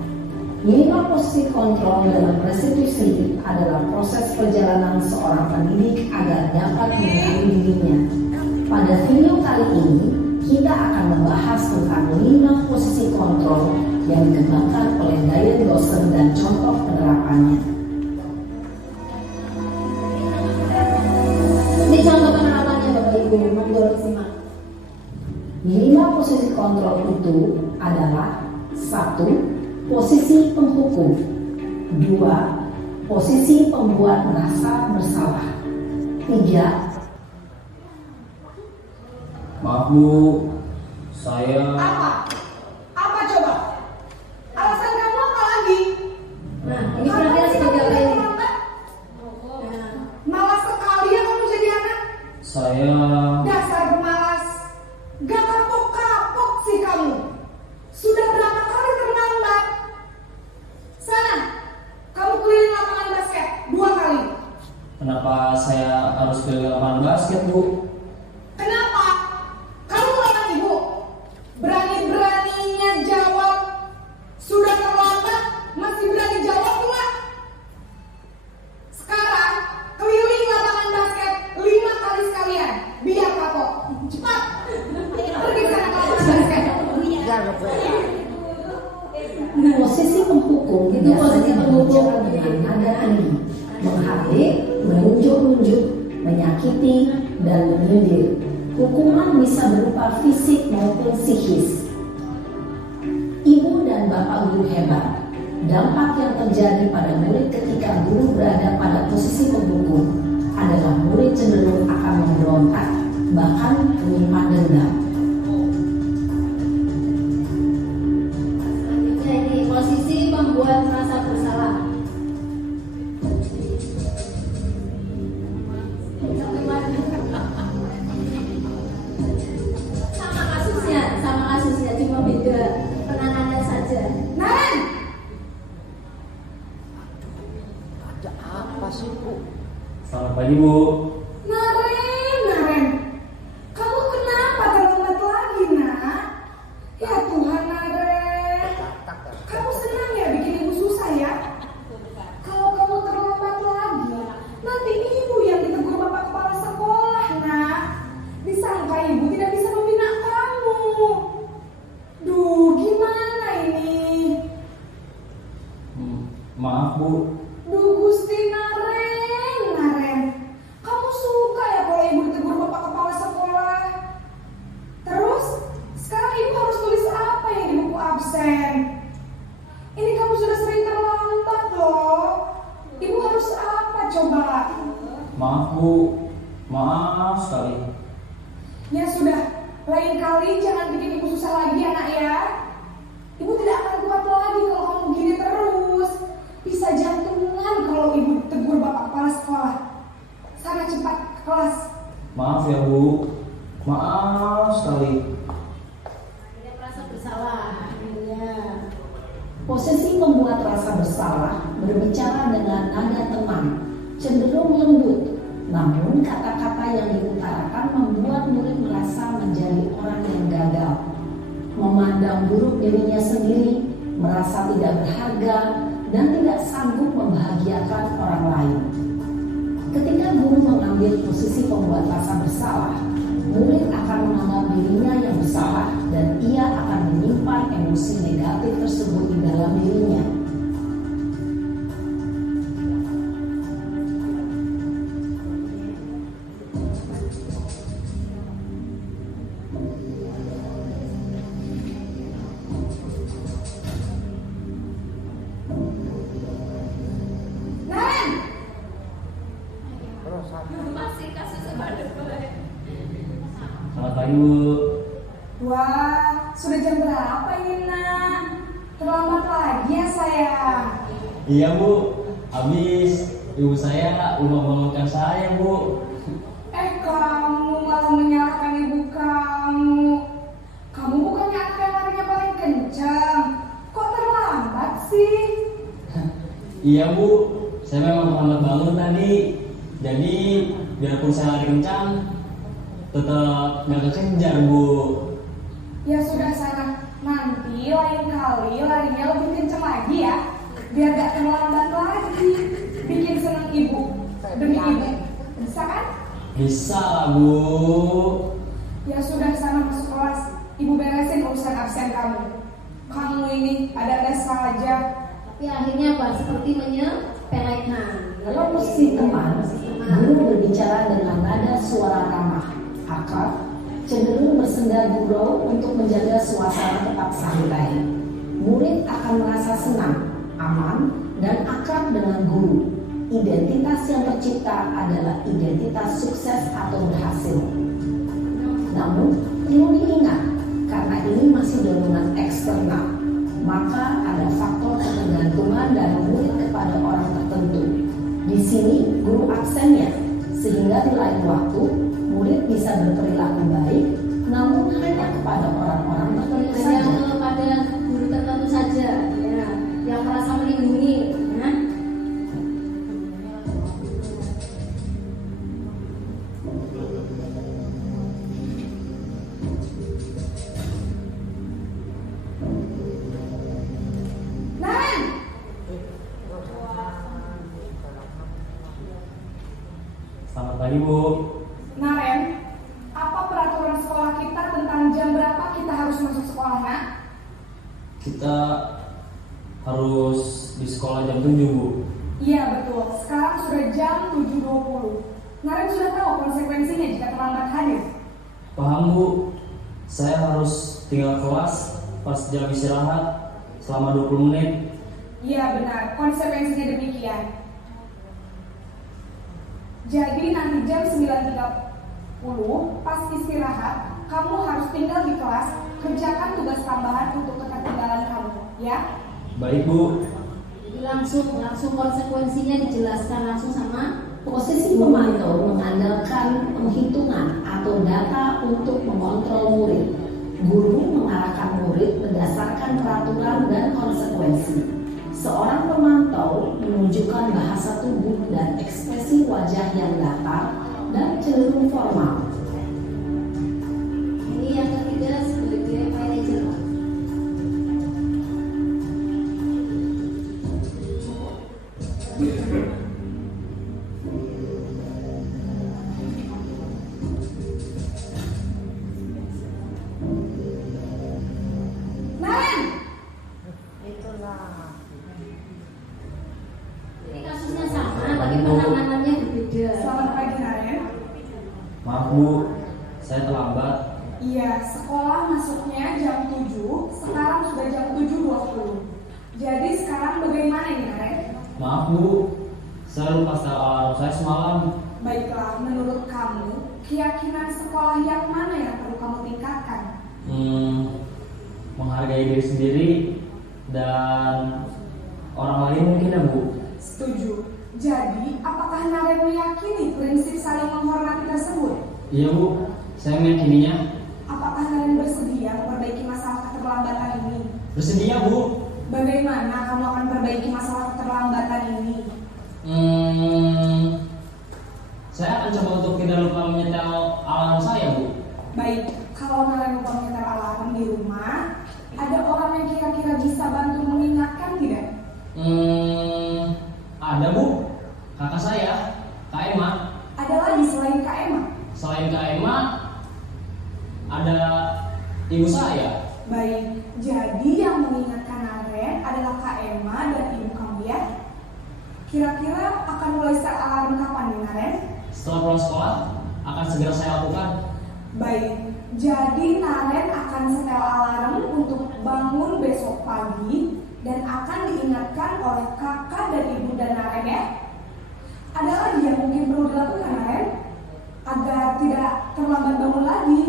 5 posisi kontrol dalam restitusi adalah proses perjalanan seorang pendidik agar dapat mengenali dirinya. Pada video kali ini, kita akan membahas tentang 5 posisi kontrol yang dikembangkan oleh Diane Dawson dan contoh penerapannya. Ini contoh penerapannya Bapak Ibu, monggo disimak. 5 posisi kontrol itu adalah 1. Posisi penghukum, 2. Posisi pembuat merasa bersalah, 3. Maaf Bu, saya... Apa coba? Alasan kamu apa lagi? Nah, ini kira-kira sebagai apa ini? Malas sekali ya kamu jadi anak. Saya... Dasar pemalas. Gak kapok-kapok sih kamu. Sudah berapa kali terlambat? Sana, kamu keliling lapangan basket 2 kali. Kenapa saya harus ke lapangan basket Bu? Kenapa? Kamu lawan ibu. Berani-beraninya jawab. Sudah terlambat, masih berani jawab pula. Sekarang, keliling lapangan basket 5 kali sekalian. Biar kapok. Cepat. Pergi sana ke lapangan basket. Posisi penghukum Itu posisi penghukum. bicara dengan nada tinggi, menghardik, menunjuk-nunjuk, menyakiti, dan menyindir. Hukuman bisa berupa fisik maupun psikis. Ibu dan Bapak guru hebat, dampak yang terjadi pada murid ketika guru berada pada posisi penghukum adalah murid cenderung akan memberontak, bahkan menyimpan dendam. Selanjutnya ini posisi pembuat merasa bersalah. Sama kasusnya, cuma beda penanganan saja. Naren! Selamat pagi Bu. Naren. Kamu kenapa terlambat lagi, nak? Ya Tuhan, Naren. Kamu senang ya bikin ibu susah ya? Kalau kamu terlambat lagi, nanti ibu yang ditegur bapak kepala sekolah, nak. Disangka ibu tidak bisa membina kamu. Duh, gimana ini? Maaf Bu. Duh, Gusti Naren. Kamu suka ya kalau ibu ditegur bapak kepala sekolah? Terus, sekarang ibu harus tulis apa yang di buku absen? Ini Posisi pembuat rasa bersalah berbicara dengan nada tenang, cenderung lembut, namun kata-kata yang diutarakan membuat murid merasa menjadi orang yang gagal, memandang buruk dirinya sendiri, merasa tidak berharga, dan tidak sanggup membahagiakan orang lain. Ketika guru mengambil posisi pembuat rasa bersalah, murid akan menganggap dirinya yang bersalah dan ia akan menyimpan emosi negatif tersebut di dalam dirinya. Selamat pagi Bu. Wah, sudah jam berapa ini nak? Terlambat lagi ya sayang. Iya Bu, habis ibu saya udah bangunkan saya Bu. Kamu malah menyalahkan ibu kamu. Kamu bukannya anak yang larinya paling kencang. Kok terlambat sih? Iya Bu, saya memang terlambat bangun tadi. Jadi biarpun saya lari kencang, tetap gak kekejar Bu. Ya sudah sana, nanti lain kali larinya lebih kencang lagi ya. Biar gak terlambat lagi. Bikin senang ibu demi ibu. Bisa kan? Bisa lah Bu. Ya sudah sana masuk kelas. Ibu beresin urusan absen kamu. Kamu ini ada-ada saja. Tapi akhirnya apa? Seperti menyepelekan. Dalam posisi teman, guru berbicara dengan nada suara ramah, akrab, cenderung bersenda gurau untuk menjaga suasana tetap santai. Murid akan merasa senang, aman, dan akrab dengan guru. Identitas yang tercipta adalah identitas sukses atau berhasil. Namun, perlu diingat, karena ini masih dorongan eksternal, maka ada faktor ketergantungan dari murid kepada orang tertentu. Di sini guru absennya, sehingga di lain waktu murid bisa berperilaku baik, namun hanya kepada orang-orang tertentu saja. Hanya kepada guru tertentu saja, ya, yang merasa melindungi. Ya. Selamat pagi Bu. Naren, apa peraturan sekolah kita tentang jam berapa kita harus masuk sekolah, nak? Kita harus di sekolah jam 7 Bu. Iya betul, sekarang sudah jam 7.20. Naren sudah tahu konsekuensinya jika terlambat hadir. Paham Bu. Saya harus tinggal kelas pas jam istirahat selama 20 menit. Iya benar, konsekuensinya demikian. Jadi nanti jam 9.30 pas istirahat, kamu harus tinggal di kelas, kerjakan tugas tambahan untuk ketertinggalan kamu, ya? Baik Bu. Jadi langsung konsekuensinya dijelaskan langsung sama Posisi pemantau mengandalkan penghitungan atau data untuk mengontrol murid. Guru mengarahkan murid berdasarkan peraturan dan konsekuensi. Seorang pemantau menunjukkan bahasa tubuh dan ekspresi wajah yang datar dan cenderung formal. ini yang ketiga sebagai manajer. Naren! Ini kasusnya sama, tapi penanganannya berbeda. Selamat pagi Naren. Maaf Bu, saya terlambat. Iya, sekolah masuknya jam 7, sekarang sudah jam 7.20. Jadi sekarang bagaimana ini Naren? Maaf Bu, saya lupa setel alarm saya semalam. Baiklah, menurut kamu, keyakinan sekolah yang mana yang perlu kamu tingkatkan? Menghargai diri sendiri dan orang lain mungkin ya Bu. Setuju. Jadi, apakah Naren meyakini prinsip saling menghormati tersebut? Iya Bu, saya meyakininya. Apakah Naren bersedia memperbaiki masalah keterlambatan ini? Bersedia Bu. Bagaimana kamu akan perbaiki masalah keterlambatan ini? Saya akan coba untuk tidak lupa menyetel alarm saya, Bu. Baik, kalau kalian lupa menyetel alarm di rumah, ada orang yang kira-kira bisa bantu mengingatkan tidak? Ada, Bu. Kakak saya, Kak Emma. Ada lagi selain Kak Emma? Selain Kak Emma, ada ibu saya. Baik, jadi yang mengingatkan Naren adalah Kak Emma dan ibu kamu ya? Kira-kira akan mulai set alarm kapan nih Naren? Setelah pulang sekolah, akan segera saya lakukan. Baik, jadi Naren akan setel alarm untuk bangun besok pagi dan akan diingatkan oleh kakak dan ibu dan Naren ya. Ada lagi yang mungkin perlu dilakukan Naren agar tidak terlambat bangun lagi?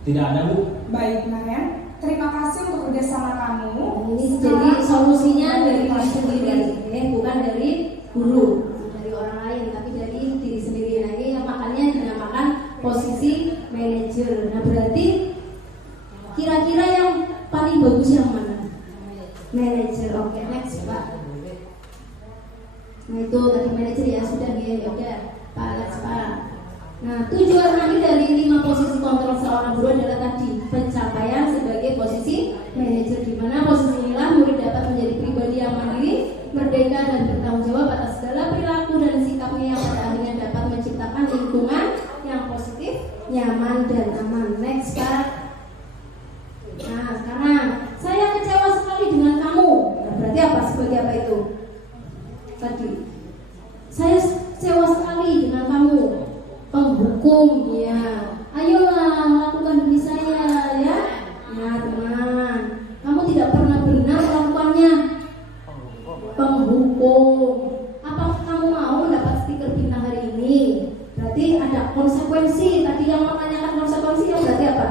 Tidak ada, Bu. Baik Naren, terima kasih untuk kerjasama kamu. Ini jadi solusinya dari diri sendiri, bukan dari guru, dari orang lain, tapi dari diri sendiri. Nah ini makanya dinamakan posisi manajer. Nah berarti kira-kira yang paling bagus yang mana? Manajer. Oke, next Pak. Nah itu tadi manajer ya sudah ya udah Pak Alex Pak. Nah tujuan akhir dari 5 posisi kontrol seorang guru adalah tadi pencapaian sebagai posisi manajer, di mana posisi inilah murid dapat menjadi pribadi yang mandiri, merdeka dan bertanggung jawab atas segala perilaku dan sikapnya yang pada akhirnya dapat menciptakan lingkungan yang positif, nyaman dan aman. Next Pak. Nah sekarang saya kecewa sekali dengan kamu. Nah, berarti apa? Sebagai apa itu? Tadi saya kecewa sekali dengan kamu. Penghukum ya, ayolah lakukan demi saya ya. Nah teman, kamu tidak pernah benar melakukannya. Penghukum. Apakah kamu mau mendapat stiker bintang hari ini? Berarti ada konsekuensi. Tadi yang menanyakan konsekuensi yang berarti apa?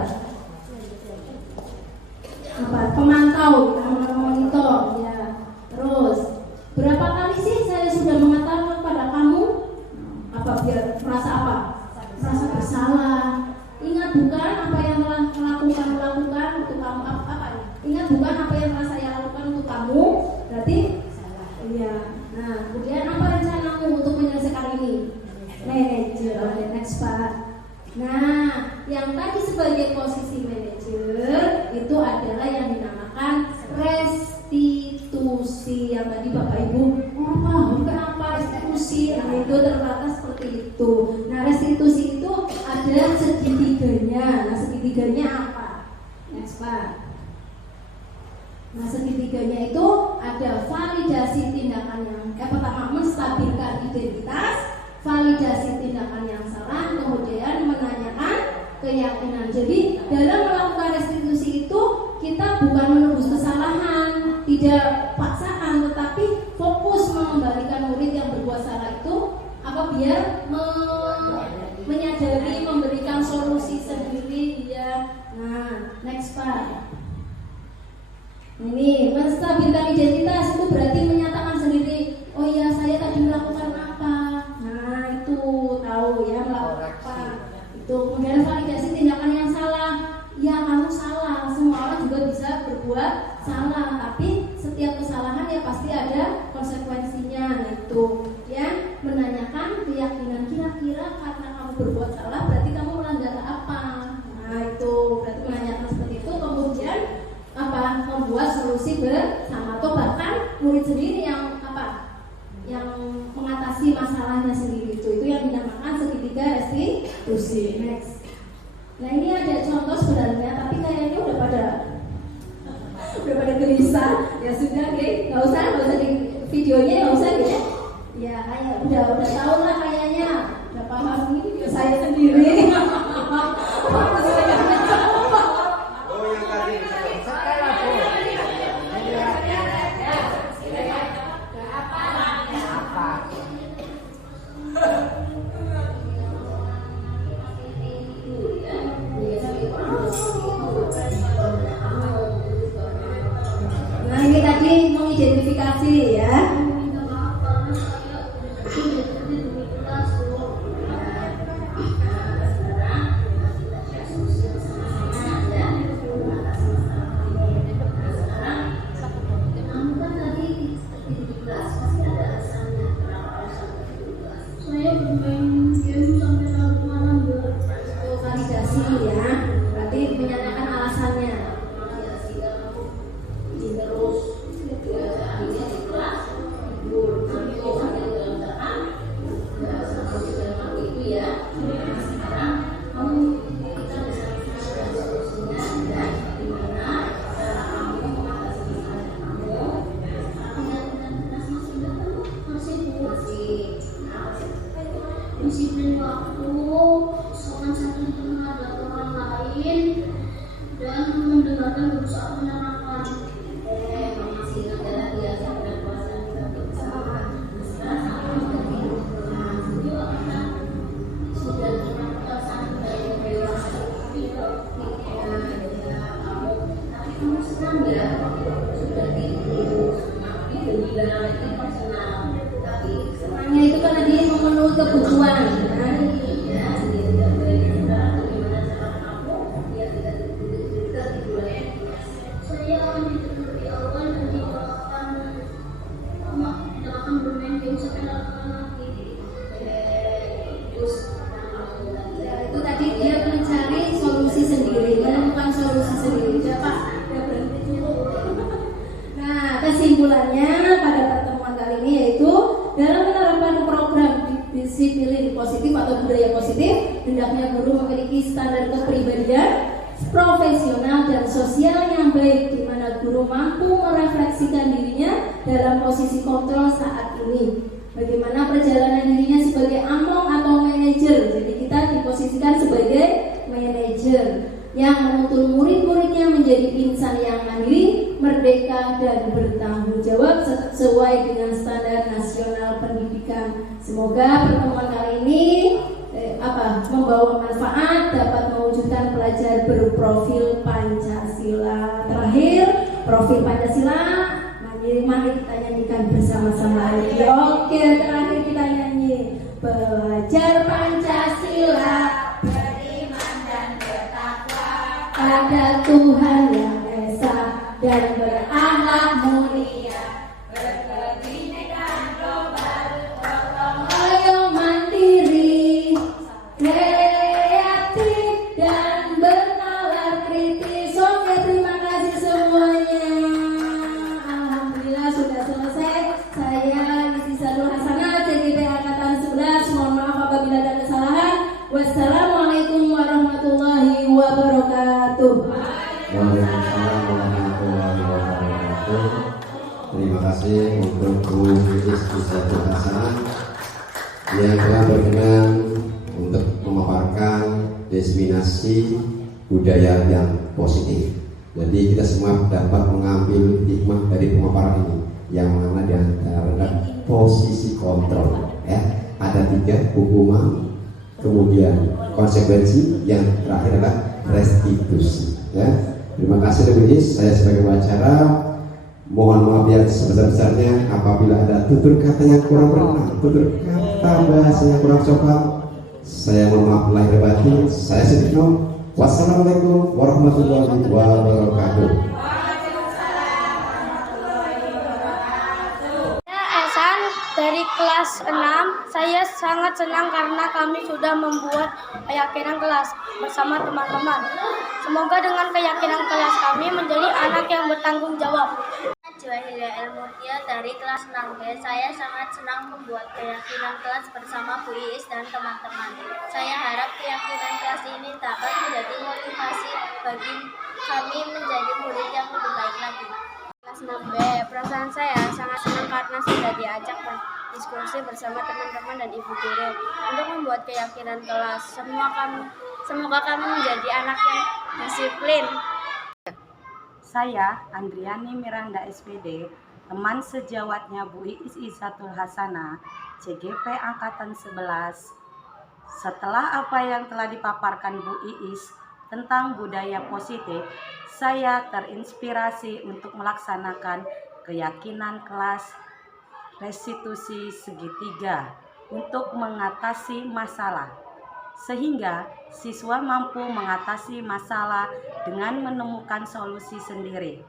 Apa? Pemantau, monitor ya. Terus berapa kali sih saya sudah mengatakan kepada kamu? Apa biar merasa apa? Merasa bersalah. Ingat bukan apa yang telah lakukan untuk kamu apa? Ingat bukan apa yang telah saya lakukan untuk kamu? Berarti iya. Nah, kemudian apa rencanamu untuk menyelesaikan ini? Manajer. Oke, next Pak. Nah, yang tadi sebagai posisi manajer itu adalah yang dinamakan restitusi. Yang tadi Bapak Ibu kenapa restitusi? Nah itu ternyata seperti itu. Nah restitusi itu ada segitiganya. Nah segitiganya apa? Next Pak. Nah segitiganya itu ada validasi tindakan yang pertama menstabilkan identitas, validasi tindakan yang salah, kemudian menanyakan keyakinan. Jadi dalam melakukan restitusi itu kita bukan menebus kesalahan, tidak paksaan, tetapi fokus mengembalikan murid yang berbuat salah itu apa biar menyadari, memberikan solusi sendiri ya. Nah, next Pak. Ini menstabilkan identitas itu berarti menyatakan sendiri, oh ya saya tadi melakukan apa. Nah itu tahu ya melakukan apa. Itu kemudian validasi tindakan yang salah. Ya kamu salah, semua orang juga bisa berbuat salah, tapi setiap kesalahan ya pasti ada konsekuensinya. Nah itu ya menanyakan keyakinan, kira-kira karena kamu berbuat salah berarti kamu melanggar apa. Nah itu berarti menanyakan seperti itu. Kemudian apa? Membuat solusi bersama atau bahkan murid sendiri yang apa? Yang mengatasi masalahnya sendiri itu yang dinamakan segitiga restitusi. Next. Nah ini ada contoh sebenarnya, tapi kayaknya udah pada gelisah. Ya sudah, nggak usah di videonya, nggak usah ya. Ya kayak udah tahu lah kayaknya, udah paham ini video saya sendiri. Nah ini tadi mengidentifikasi ya. kesimpulannya pada pertemuan kali ini yaitu dalam penerapan program disiplin positif atau budaya positif, hendaknya guru memiliki standar kepribadian profesional dan sosial yang baik, di mana guru mampu merefleksikan dirinya dalam posisi kontrol saat ini. Bagaimana perjalanan dirinya sebagai among atau manajer. Jadi kita diposisikan sebagai manajer yang menuntun murid-muridnya menjadi insan yang mandiri, merdeka, dan bertanggung jawab sesuai dengan standar nasional pendidikan. Semoga pertemuan kali ini membawa manfaat, dapat mewujudkan pelajar berprofil Pancasila. Terakhir, profil Pancasila, mari kita nyanyikan bersama-sama lagi. Oke, terakhir kita nyanyi. Belajar Pancasila, beriman dan bertakwa pada Tuhan yang Esa dan berakhlak mulia, berkebinekaan global, gotong royong mandiri, kreatif dan bernalar kritis. Oke, terima kasih semuanya. Alhamdulillah sudah selesai. Saya Isi Satul Hasanah, CGP Angkatan 11. Mohon maaf apabila ada kesalahan. Wassalamualaikum warahmatullahi wabarakatuh. Waalaikumsalam warahmatullahi wabarakatuh. Terima kasih untuk Bu Iis Satul Hasanah yang telah berkenan untuk memaparkan diseminasi budaya yang positif. Jadi kita semua dapat mengambil hikmah dari pemaparan ini, yang mana diantara posisi kontrol. Ada 3, hukuman, kemudian konsekuensi, yang terakhir adalah restitusi. Terima kasih Bu Iis. Saya sebagai pengacara mohon maaf ya sebesar-besarnya apabila ada tutur kata yang kurang berkenan, tutur kata bahasa yang kurang sopan. Saya mohon maaf lahir batin. Saya Sidikno. Wassalamualaikum warahmatullahi wabarakatuh. Esan dari kelas 6. Saya sangat senang karena kami sudah membuat keyakinan kelas bersama teman-teman. Semoga dengan keyakinan kelas kami menjadi anak yang bertanggung jawab. Juwahilia Elmutia dari kelas 6B. Saya sangat senang membuat keyakinan kelas bersama Bu Iis dan teman-teman. Saya harap keyakinan kelas ini dapat menjadi motivasi bagi kami menjadi murid yang lebih baik lagi. Kelas 6B, perasaan saya sangat senang karena sudah diajak berdiskusi bersama teman-teman dan ibu guru untuk membuat keyakinan kelas. Semoga kami menjadi anak yang disiplin. Saya, Andriani Miranda SPD, teman sejawatnya Bu Iis Satul Hasanah, CGP Angkatan 11. Setelah apa yang telah dipaparkan Bu Iis tentang budaya positif, saya terinspirasi untuk melaksanakan keyakinan kelas restitusi segitiga untuk mengatasi masalah, sehingga siswa mampu mengatasi masalah dengan menemukan solusi sendiri.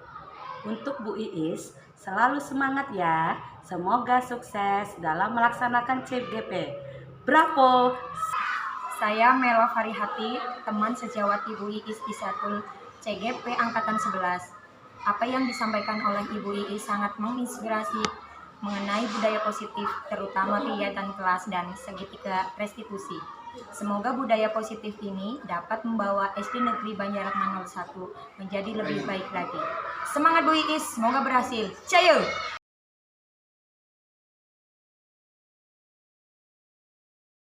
Untuk Bu Iis, selalu semangat ya. Semoga sukses dalam melaksanakan CGP. Bravo! Saya Mela Farihati, teman sejawati Bu Iis Satul CGP Angkatan 11. Apa yang disampaikan oleh Ibu Iis sangat menginspirasi mengenai budaya positif, terutama kegiatan kelas dan segitiga restitusi. Semoga budaya positif ini dapat membawa SD Negeri Banjaratma 01 menjadi lebih baik lagi. Semangat Bu Iis, semoga berhasil. Cayo!